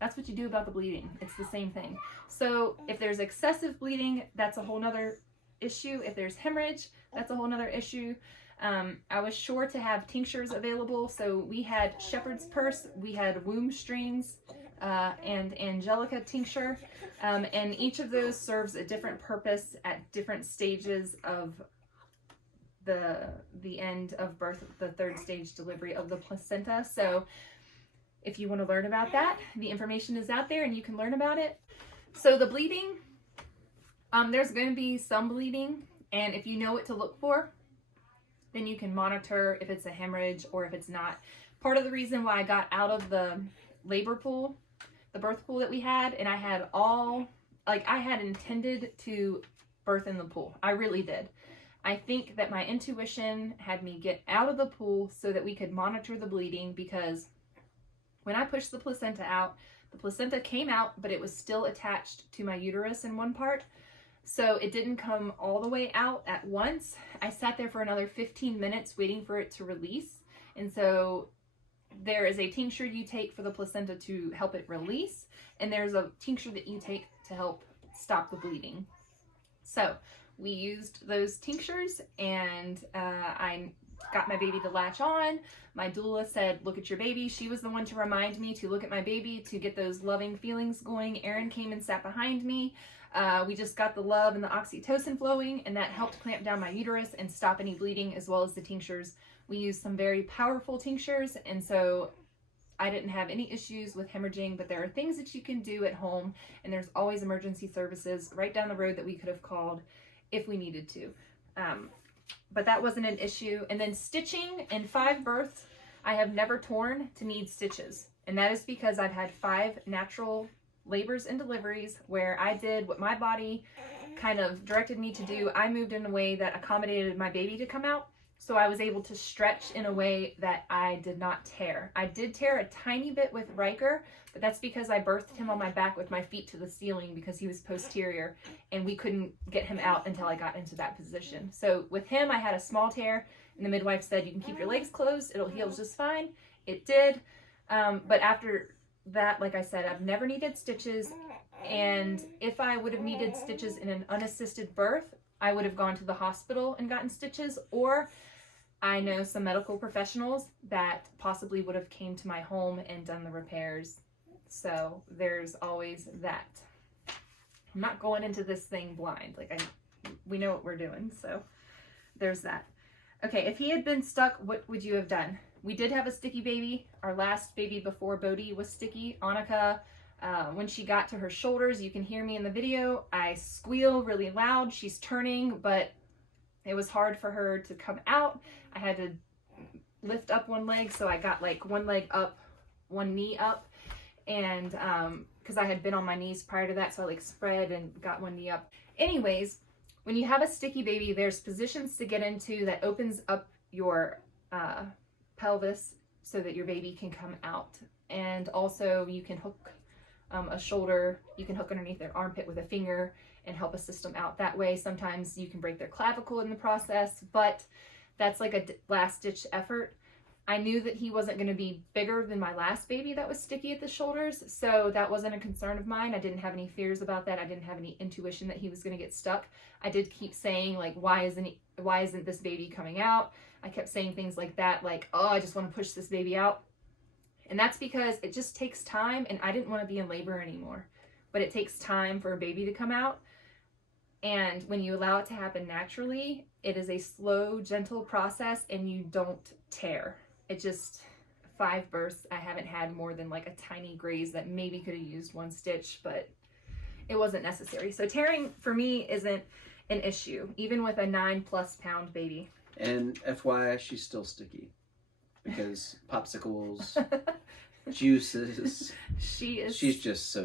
That's what you do about the bleeding. It's the same thing. So if there's excessive bleeding, that's a whole nother issue. If there's hemorrhage, that's a whole nother issue. I was sure to have tinctures available. So we had shepherd's purse, we had womb strings, and angelica tincture, and each of those serves a different purpose at different stages of the end of birth, the 3rd stage delivery of the placenta. So if you want to learn about that, the information is out there and you can learn about it. So the bleeding, there's going to be some bleeding, and if you know what to look for, then you can monitor if it's a hemorrhage or if it's not. Part of the reason why I got out of the labor pool, the birth pool that we had, and I had intended to birth in the pool. I really did. I think that my intuition had me get out of the pool so that we could monitor the bleeding, because when I pushed the placenta out, the placenta came out, but it was still attached to my uterus in one part. So it didn't come all the way out at once. I sat there for another 15 minutes waiting for it to release. And so there is a tincture you take for the placenta to help it release, and there's a tincture that you take to help stop the bleeding. So we used those tinctures, and I got my baby to latch on. My doula said, look at your baby. She was the one to remind me to look at my baby to get those loving feelings going. Erin came and sat behind me. We just got the love and the oxytocin flowing, and that helped clamp down my uterus and stop any bleeding, as well as the tinctures. We used some very powerful tinctures, and so I didn't have any issues with hemorrhaging, but there are things that you can do at home, and there's always emergency services right down the road that we could have called if we needed to. But that wasn't an issue. And then stitching, in 5 births, I have never torn to need stitches. And that is because I've had 5 natural labors and deliveries where I did what my body kind of directed me to do. I moved in a way that accommodated my baby to come out. So I was able to stretch in a way that I did not tear. I did tear a tiny bit with Riker, but that's because I birthed him on my back with my feet to the ceiling because he was posterior, and we couldn't get him out until I got into that position. So with him, I had a small tear, and the midwife said, you can keep your legs closed, it'll heal just fine. It did. But after that, like I said, I've never needed stitches. And if I would have needed stitches in an unassisted birth, I would have gone to the hospital and gotten stitches, or I know some medical professionals that possibly would have came to my home and done the repairs. So there's always that. I'm not going into this thing blind. We know what we're doing. So there's that. Okay, if he had been stuck, what would you have done? We did have a sticky baby. Our last baby before Bodhi was sticky. Annika, when she got to her shoulders, you can hear me in the video, I squeal really loud. She's turning, but It was hard for her to come out. I had to lift up one leg, so I got like one leg up, one knee up, and because I had been on my knees prior to that, so I like spread and got one knee up. Anyways, when you have a sticky baby, there's positions to get into that opens up your pelvis so that your baby can come out. And also you can hook a shoulder, you can hook underneath their armpit with a finger and help assist them out that way. Sometimes you can break their clavicle in the process, but that's like a last ditch effort. I knew that he wasn't going to be bigger than my last baby that was sticky at the shoulders, so that wasn't a concern of mine. I didn't have any fears about that. I didn't have any intuition that he was going to get stuck. I did keep saying, like, why isn't this baby coming out? I kept saying things like that, like, oh, I just want to push this baby out. And that's because it just takes time, and I didn't want to be in labor anymore. But it takes time for a baby to come out. And when you allow it to happen naturally, it is a slow, gentle process, and you don't tear. It just, 5 births, I haven't had more than like a tiny graze that maybe could have used 1 stitch, but it wasn't necessary. So tearing for me isn't an issue, even with a 9+ pound baby. And FYI, she's still sticky because popsicles, juices. She's just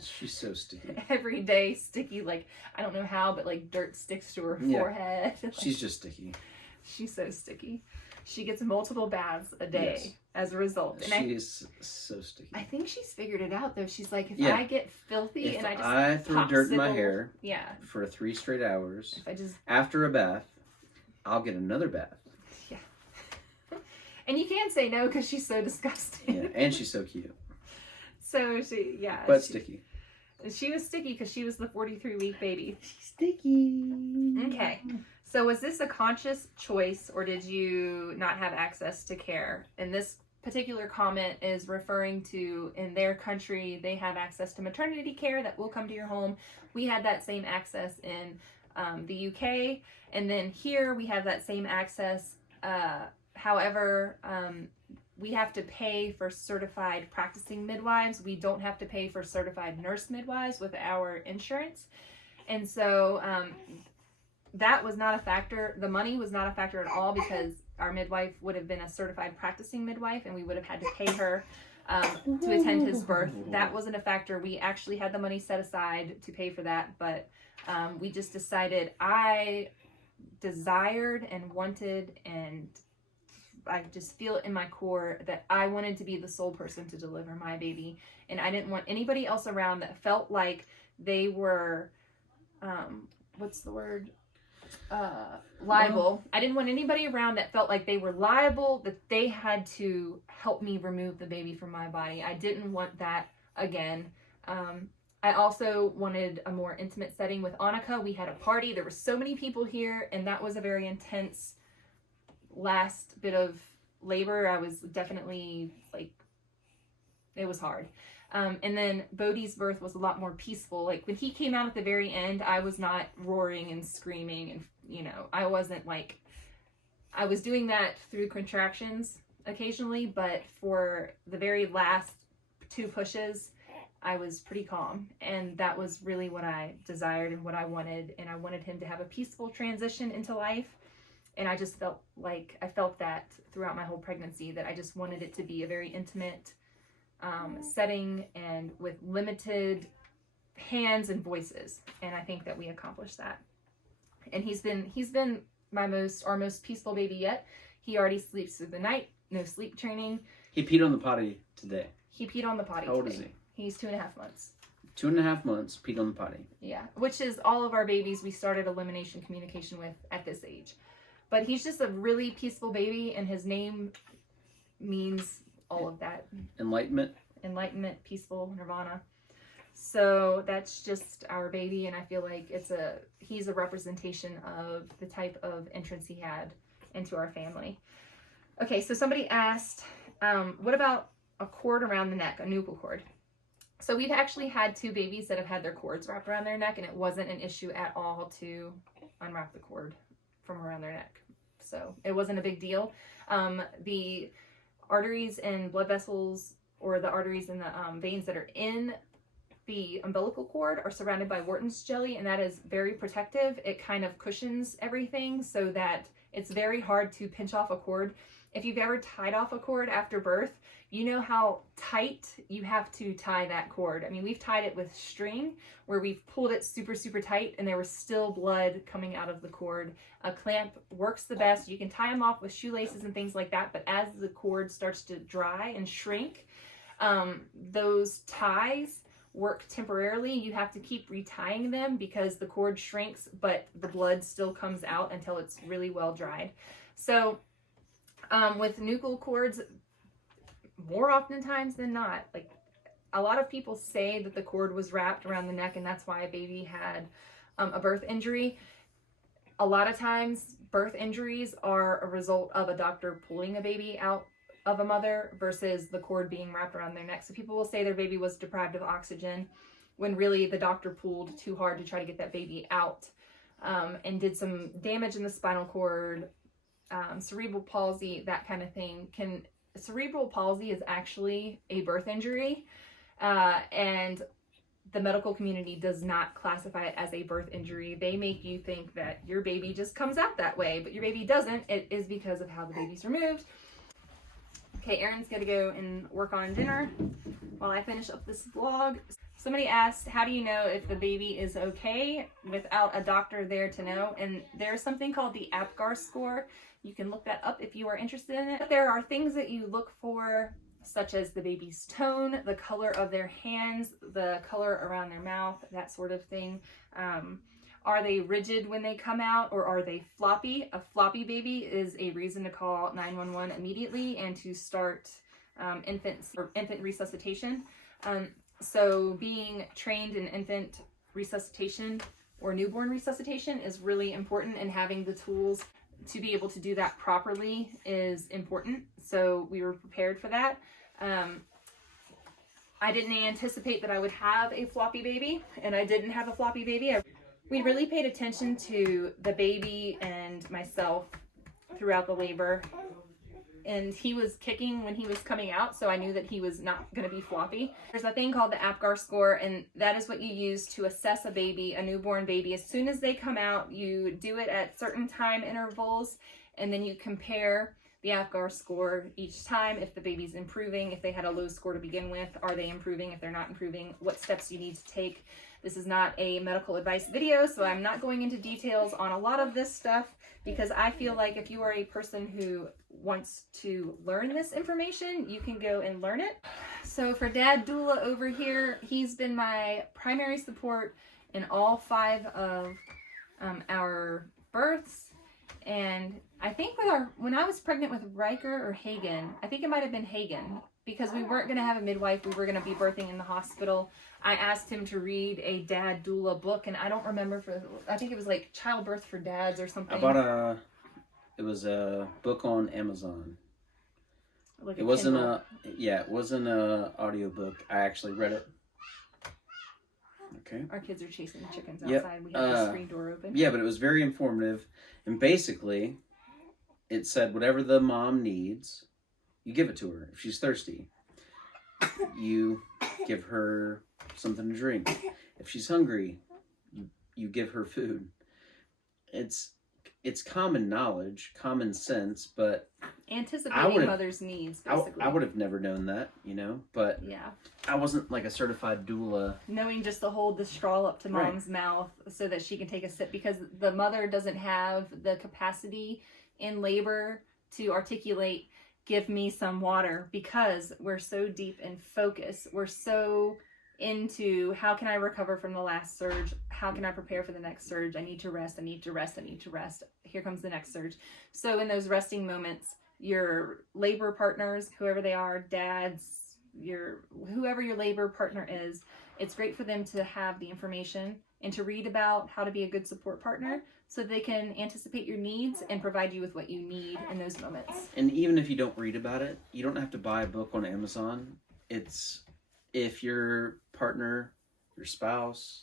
she's so sticky. Every day sticky, like, I don't know how, but like dirt sticks to her forehead. She's just sticky. She's so sticky. She gets multiple baths a day as a result. And she's so sticky. I think she's figured it out though. She's like, if I get filthy if and I throw dirt in my hair for 3 straight hours, if I just after a bath, I'll get another bath. Yeah. And you can't say no because she's so disgusting. Yeah, and she's so cute. So Sticky. She was sticky because she was the 43-week baby. She's sticky. Okay. So was this a conscious choice, or did you not have access to care? And this particular comment is referring to, in their country, they have access to maternity care that will come to your home. We had that same access in the UK, and then here we have that same access. However, we have to pay for certified practicing midwives. We don't have to pay for certified nurse midwives with our insurance. And so that was not a factor. The money was not a factor at all because our midwife would have been a certified practicing midwife and we would have had to pay her to attend his birth. That wasn't a factor. We actually had the money set aside to pay for that, but we just decided, I desired and wanted, and I just feel it in my core that I wanted to be the sole person to deliver my baby, and I didn't want anybody else around that felt like they were liable. I didn't want anybody around that felt like they were liable, that they had to help me remove the baby from my body. I didn't want that again. I also wanted a more intimate setting with Annika. We had a party. There were so many people here, and that was a very intense last bit of labor. I was definitely like, it was hard. And then Bodhi's birth was a lot more peaceful. Like when he came out at the very end, I was not roaring and screaming, and I wasn't like, I was doing that through contractions occasionally, but for the very last 2 pushes, I was pretty calm, and that was really what I desired and what I wanted. And I wanted him to have a peaceful transition into life. And I just felt like, I felt that throughout my whole pregnancy, that I just wanted it to be a very intimate setting and with limited hands and voices. And I think that we accomplished that. And he's been our most peaceful baby yet. He already sleeps through the night, no sleep training. He peed on the potty today. He peed on the potty. How old is he? He's 2.5 months. 2.5 months, peed on the potty. Yeah, which is all of our babies we started elimination communication with at this age. But he's just a really peaceful baby, and his name means all of that. Enlightenment, peaceful, nirvana. So that's just our baby, and I feel like he's a representation of the type of entrance he had into our family. Okay, so somebody asked, what about a cord around the neck, a nuchal cord? So we've actually had 2 babies that have had their cords wrapped around their neck, and it wasn't an issue at all to unwrap the cord from around their neck. So it wasn't a big deal. The arteries and blood vessels, or the arteries and the veins that are in the umbilical cord are surrounded by Wharton's jelly, and that is very protective. It kind of cushions everything so that it's very hard to pinch off a cord. If you've ever tied off a cord after birth, you know how tight you have to tie that cord. I mean, we've tied it with string where we've pulled it super, super tight and there was still blood coming out of the cord. A clamp works the best. You can tie them off with shoelaces and things like that, but as the cord starts to dry and shrink, those ties work temporarily. You have to keep retying them because the cord shrinks, but the blood still comes out until it's really well dried. So with nuchal cords, more oftentimes than not, like a lot of people say that the cord was wrapped around the neck and that's why a baby had a birth injury. A lot of times birth injuries are a result of a doctor pulling a baby out of a mother versus the cord being wrapped around their neck. So people will say their baby was deprived of oxygen when really the doctor pulled too hard to try to get that baby out, and did some damage in the spinal cord, cerebral palsy, that kind of thing. Cerebral palsy is actually a birth injury, and the medical community does not classify it as a birth injury. They make you think that your baby just comes out that way, but your baby doesn't. It is because of how the baby's removed. Okay, Erin's gonna go and work on dinner while I finish up this vlog. Somebody asked, how do you know if the baby is okay without a doctor there to know? And there's something called the APGAR score. You can look that up if you are interested in it. But there are things that you look for, such as the baby's tone, the color of their hands, the color around their mouth, that sort of thing. Are they rigid when they come out, or are they floppy? A floppy baby is a reason to call 911 immediately and to start infant resuscitation. So being trained in infant resuscitation or newborn resuscitation is really important, and having the tools to be able to do that properly is important. So we were prepared for that. I didn't anticipate that I would have a floppy baby, and I didn't have a floppy baby. We really paid attention to the baby and myself throughout the labor, and he was kicking when he was coming out, so I knew that he was not going to be floppy. There's a thing called the APGAR score, and that is what you use to assess a baby, a newborn baby. As soon as they come out, you do it at certain time intervals, and then you compare the APGAR score each time. If the baby's improving, if they had a low score to begin with, are they improving? If they're not improving, what steps you need to take. This is not a medical advice video, so I'm not going into details on a lot of this stuff, because I feel like if you are a person who wants to learn this information, you can go and learn it. So for Dad Doula over here, he's been my primary support in all 5 of our births. And I think when I was pregnant with Riker or Hagen, I think it might have been Hagen, because we weren't going to have a midwife, we were going to be birthing in the hospital. I asked him to read a Dad Doula book, and I don't remember, I think it was like Childbirth for Dads or something. It was a book on Amazon. Like it wasn't a audiobook. I actually read it. Okay. Our kids are chasing the chickens outside. We have the screen door open. Yeah, but it was very informative, and basically, it said whatever the mom needs, you give it to her. If she's thirsty, you give her something to drink. If she's hungry, you give her food. It's common knowledge, common sense, but anticipating mother's needs, basically. I would have never known that, but yeah, I wasn't like a certified doula. Knowing just to hold the straw up to mom's mouth so that she can take a sip, because the mother doesn't have the capacity in labor to articulate, give me some water, because we're so deep in focus. We're so into, how can I recover from the last surge? How can I prepare for the next surge? I need to rest, I need to rest, I need to rest. Here comes the next surge. So in those resting moments, your labor partners, whoever they are, dads, whoever your labor partner is, it's great for them to have the information and to read about how to be a good support partner so they can anticipate your needs and provide you with what you need in those moments. And even if you don't read about it, you don't have to buy a book on Amazon. If your partner, your spouse,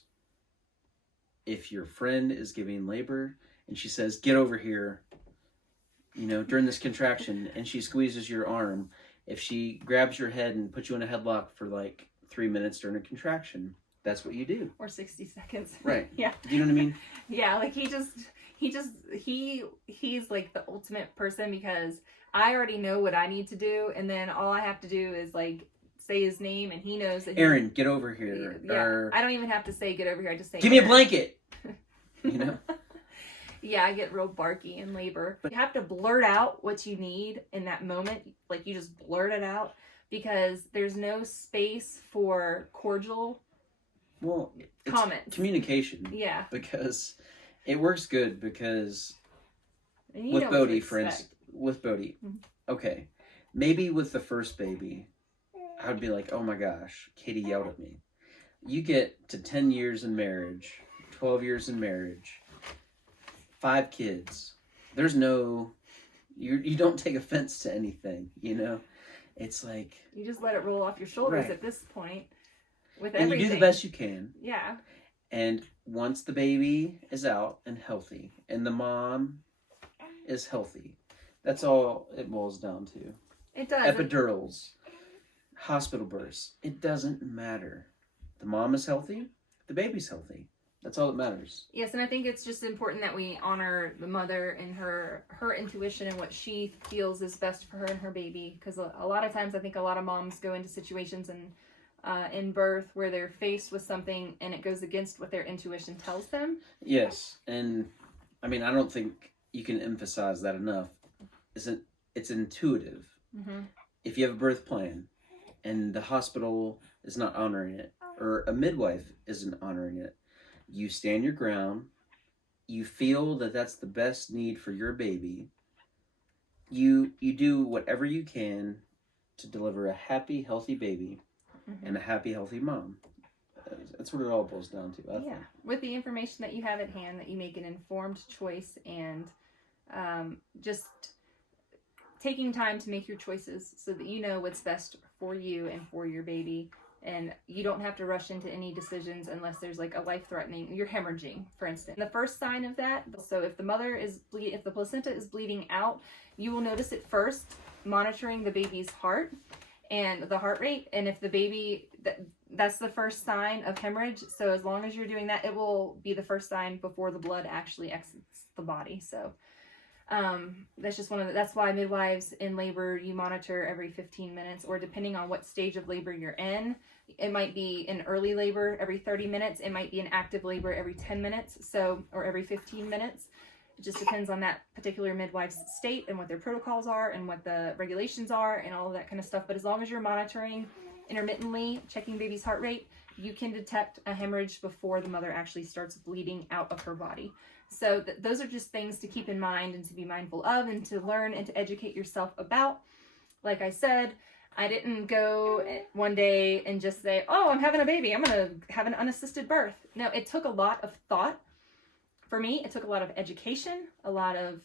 if your friend is giving labor and she says, get over here, during this contraction, and she squeezes your arm, if she grabs your head and puts you in a headlock for like 3 minutes during a contraction, that's what you do. Or 60 seconds. Right. Yeah. Do you know what I mean? Yeah, like he's like the ultimate person, because I already know what I need to do, and then all I have to do is like say his name, and he knows that Aaron, get over here. Yeah, or, I don't even have to say get over here. I just say give me a Aaron. blanket. You know? Yeah, I get real barky in labor. But you have to blurt out what you need in that moment. Like, you just blurt it out, because there's no space for cordial comments. Communication. Yeah. Because it works good, because And with Bodhi, for instance, okay, maybe with the first baby, I would be like, oh my gosh, Katie yelled at me. You get to 10 years in marriage, 12 years in marriage, 5 kids. There's no, you don't take offense to anything, you know? It's like, you just let it roll off your shoulders at this point with everything. And you do the best you can. Yeah. And once the baby is out and healthy, and the mom is healthy, that's all it boils down to. It does. Epidurals, hospital births, it doesn't matter. The mom is healthy, the baby's healthy. That's all that matters. Yes, and I think it's just important that we honor the mother and her intuition and what she feels is best for her and her baby. Because a lot of times I think a lot of moms go into situations in birth where they're faced with something and it goes against what their intuition tells them. Yes, and I mean, I don't think you can emphasize that enough. It's intuitive. Mm-hmm. If you have a birth plan and the hospital is not honoring it, or a midwife isn't honoring it, you stand your ground, you feel that that's the best need for your baby, you do whatever you can to deliver a happy, healthy baby and a happy, healthy mom. That's what it all boils down to, I think. With the information that you have at hand, that you make an informed choice, and just taking time to make your choices so that you know what's best for you and for your baby. And you don't have to rush into any decisions unless there's like a life-threatening, you're hemorrhaging, for instance. The first sign of that, so if the placenta is bleeding out, you will notice it first monitoring the baby's heart and the heart rate. And if the baby, that's the first sign of hemorrhage. So as long as you're doing that, it will be the first sign before the blood actually exits the body. So that's just that's why midwives in labor, you monitor every 15 minutes, or depending on what stage of labor you're in, it might be in early labor every 30 minutes. It might be in active labor every 10 minutes. Or every 15 minutes. It just depends on that particular midwife's state and what their protocols are and what the regulations are and all of that kind of stuff. But as long as you're monitoring intermittently, checking baby's heart rate, you can detect a hemorrhage before the mother actually starts bleeding out of her body. So those are just things to keep in mind and to be mindful of and to learn and to educate yourself about. Like I said, I didn't go one day and just say, oh, I'm having a baby, I'm going to have an unassisted birth. No, it took a lot of thought. For me, it took a lot of education, a lot of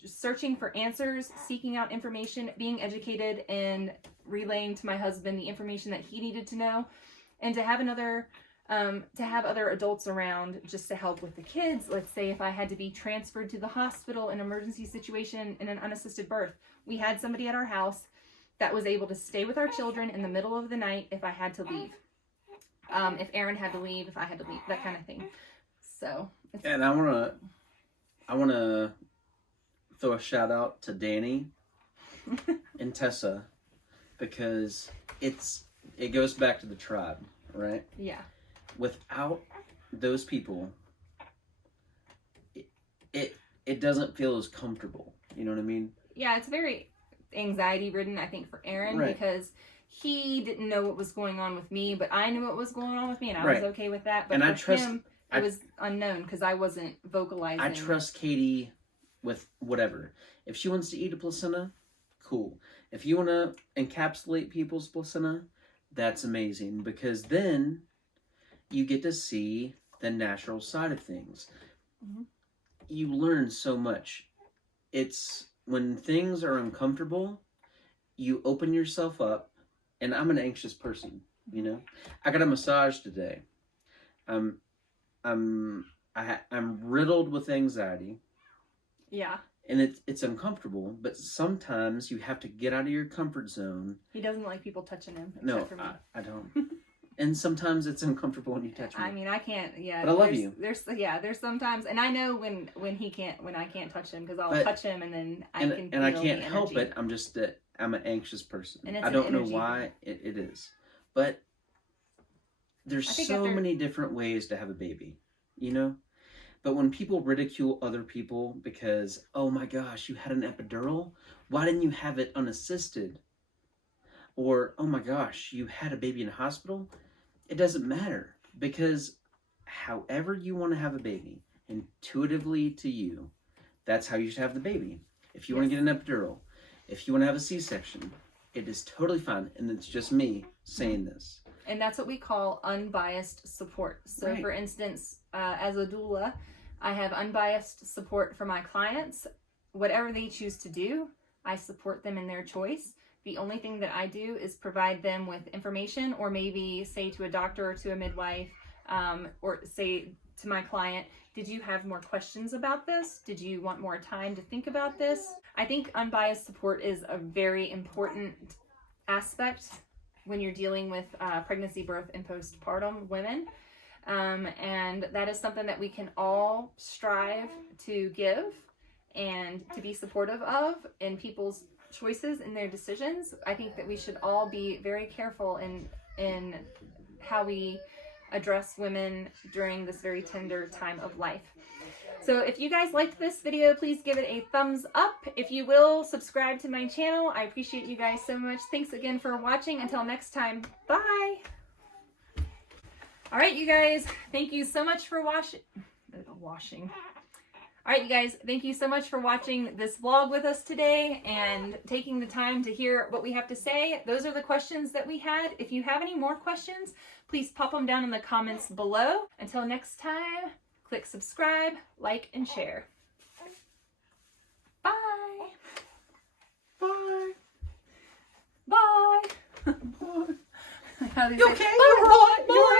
just searching for answers, seeking out information, being educated, and relaying to my husband the information that he needed to know, and to have other adults around just to help with the kids. Let's say if I had to be transferred to the hospital in an emergency situation in an unassisted birth, we had somebody at our house that was able to stay with our children in the middle of the night if I had to leave. If Aaron had to leave, if I had to leave, that kind of thing. So. And I wanna throw a shout out to Danny and Tessa, because it goes back to the tribe, right? Yeah. Without those people, it doesn't feel as comfortable. You know what I mean? Yeah, it's very anxiety ridden, I think, for Aaron, because he didn't know what was going on with me, but I knew what was going on with me, and I was okay with that. But for him, it was unknown because I wasn't vocalizing. I trust Katie with whatever. If she wants to eat a placenta, cool. If you want to encapsulate people's placenta, that's amazing, because then you get to see the natural side of things. Mm-hmm. You learn so much. It's when things are uncomfortable, you open yourself up, and I'm an anxious person, you know? I got a massage today. I'm riddled with anxiety. Yeah. And it's uncomfortable, but sometimes you have to get out of your comfort zone. He doesn't like people touching him. No, I don't. And sometimes it's uncomfortable when you touch me. I mean, I can't. Yeah, but I love you. There's sometimes, and I know when I can't touch him, because I'll touch him and then I can. And I can't help it. I'm an anxious person. And I don't know why it is, but there's so many different ways to have a baby, you know. But when people ridicule other people because, oh my gosh, you had an epidural, why didn't you have it unassisted? Or, oh my gosh, you had a baby in a hospital. It doesn't matter, because however you want to have a baby, intuitively to you, that's how you should have the baby. If you want to get an epidural, if you want to have a C-section, it is totally fine. And it's just me saying this. And that's what we call unbiased support. So for instance, as a doula, I have unbiased support for my clients. Whatever they choose to do, I support them in their choice. The only thing that I do is provide them with information, or maybe say to a doctor or to a midwife, or say to my client, did you have more questions about this? Did you want more time to think about this? I think unbiased support is a very important aspect when you're dealing with pregnancy, birth, and postpartum women. And that is something that we can all strive to give and to be supportive of in people's choices and their decisions. I think that we should all be very careful in how we address women during this very tender time of life. So if you guys liked this video, please give it a thumbs up. If you will, subscribe to my channel. I appreciate you guys so much. Thanks again for watching. Until next time, bye. All right, you guys, thank you so much for watching. All right, you guys, thank you so much for watching this vlog with us today and taking the time to hear what we have to say. Those are the questions that we had. If you have any more questions, please pop them down in the comments below. Until next time, click subscribe, like, and share. Bye. Bye. Bye. Bye. How do You say, okay? bye. You're right.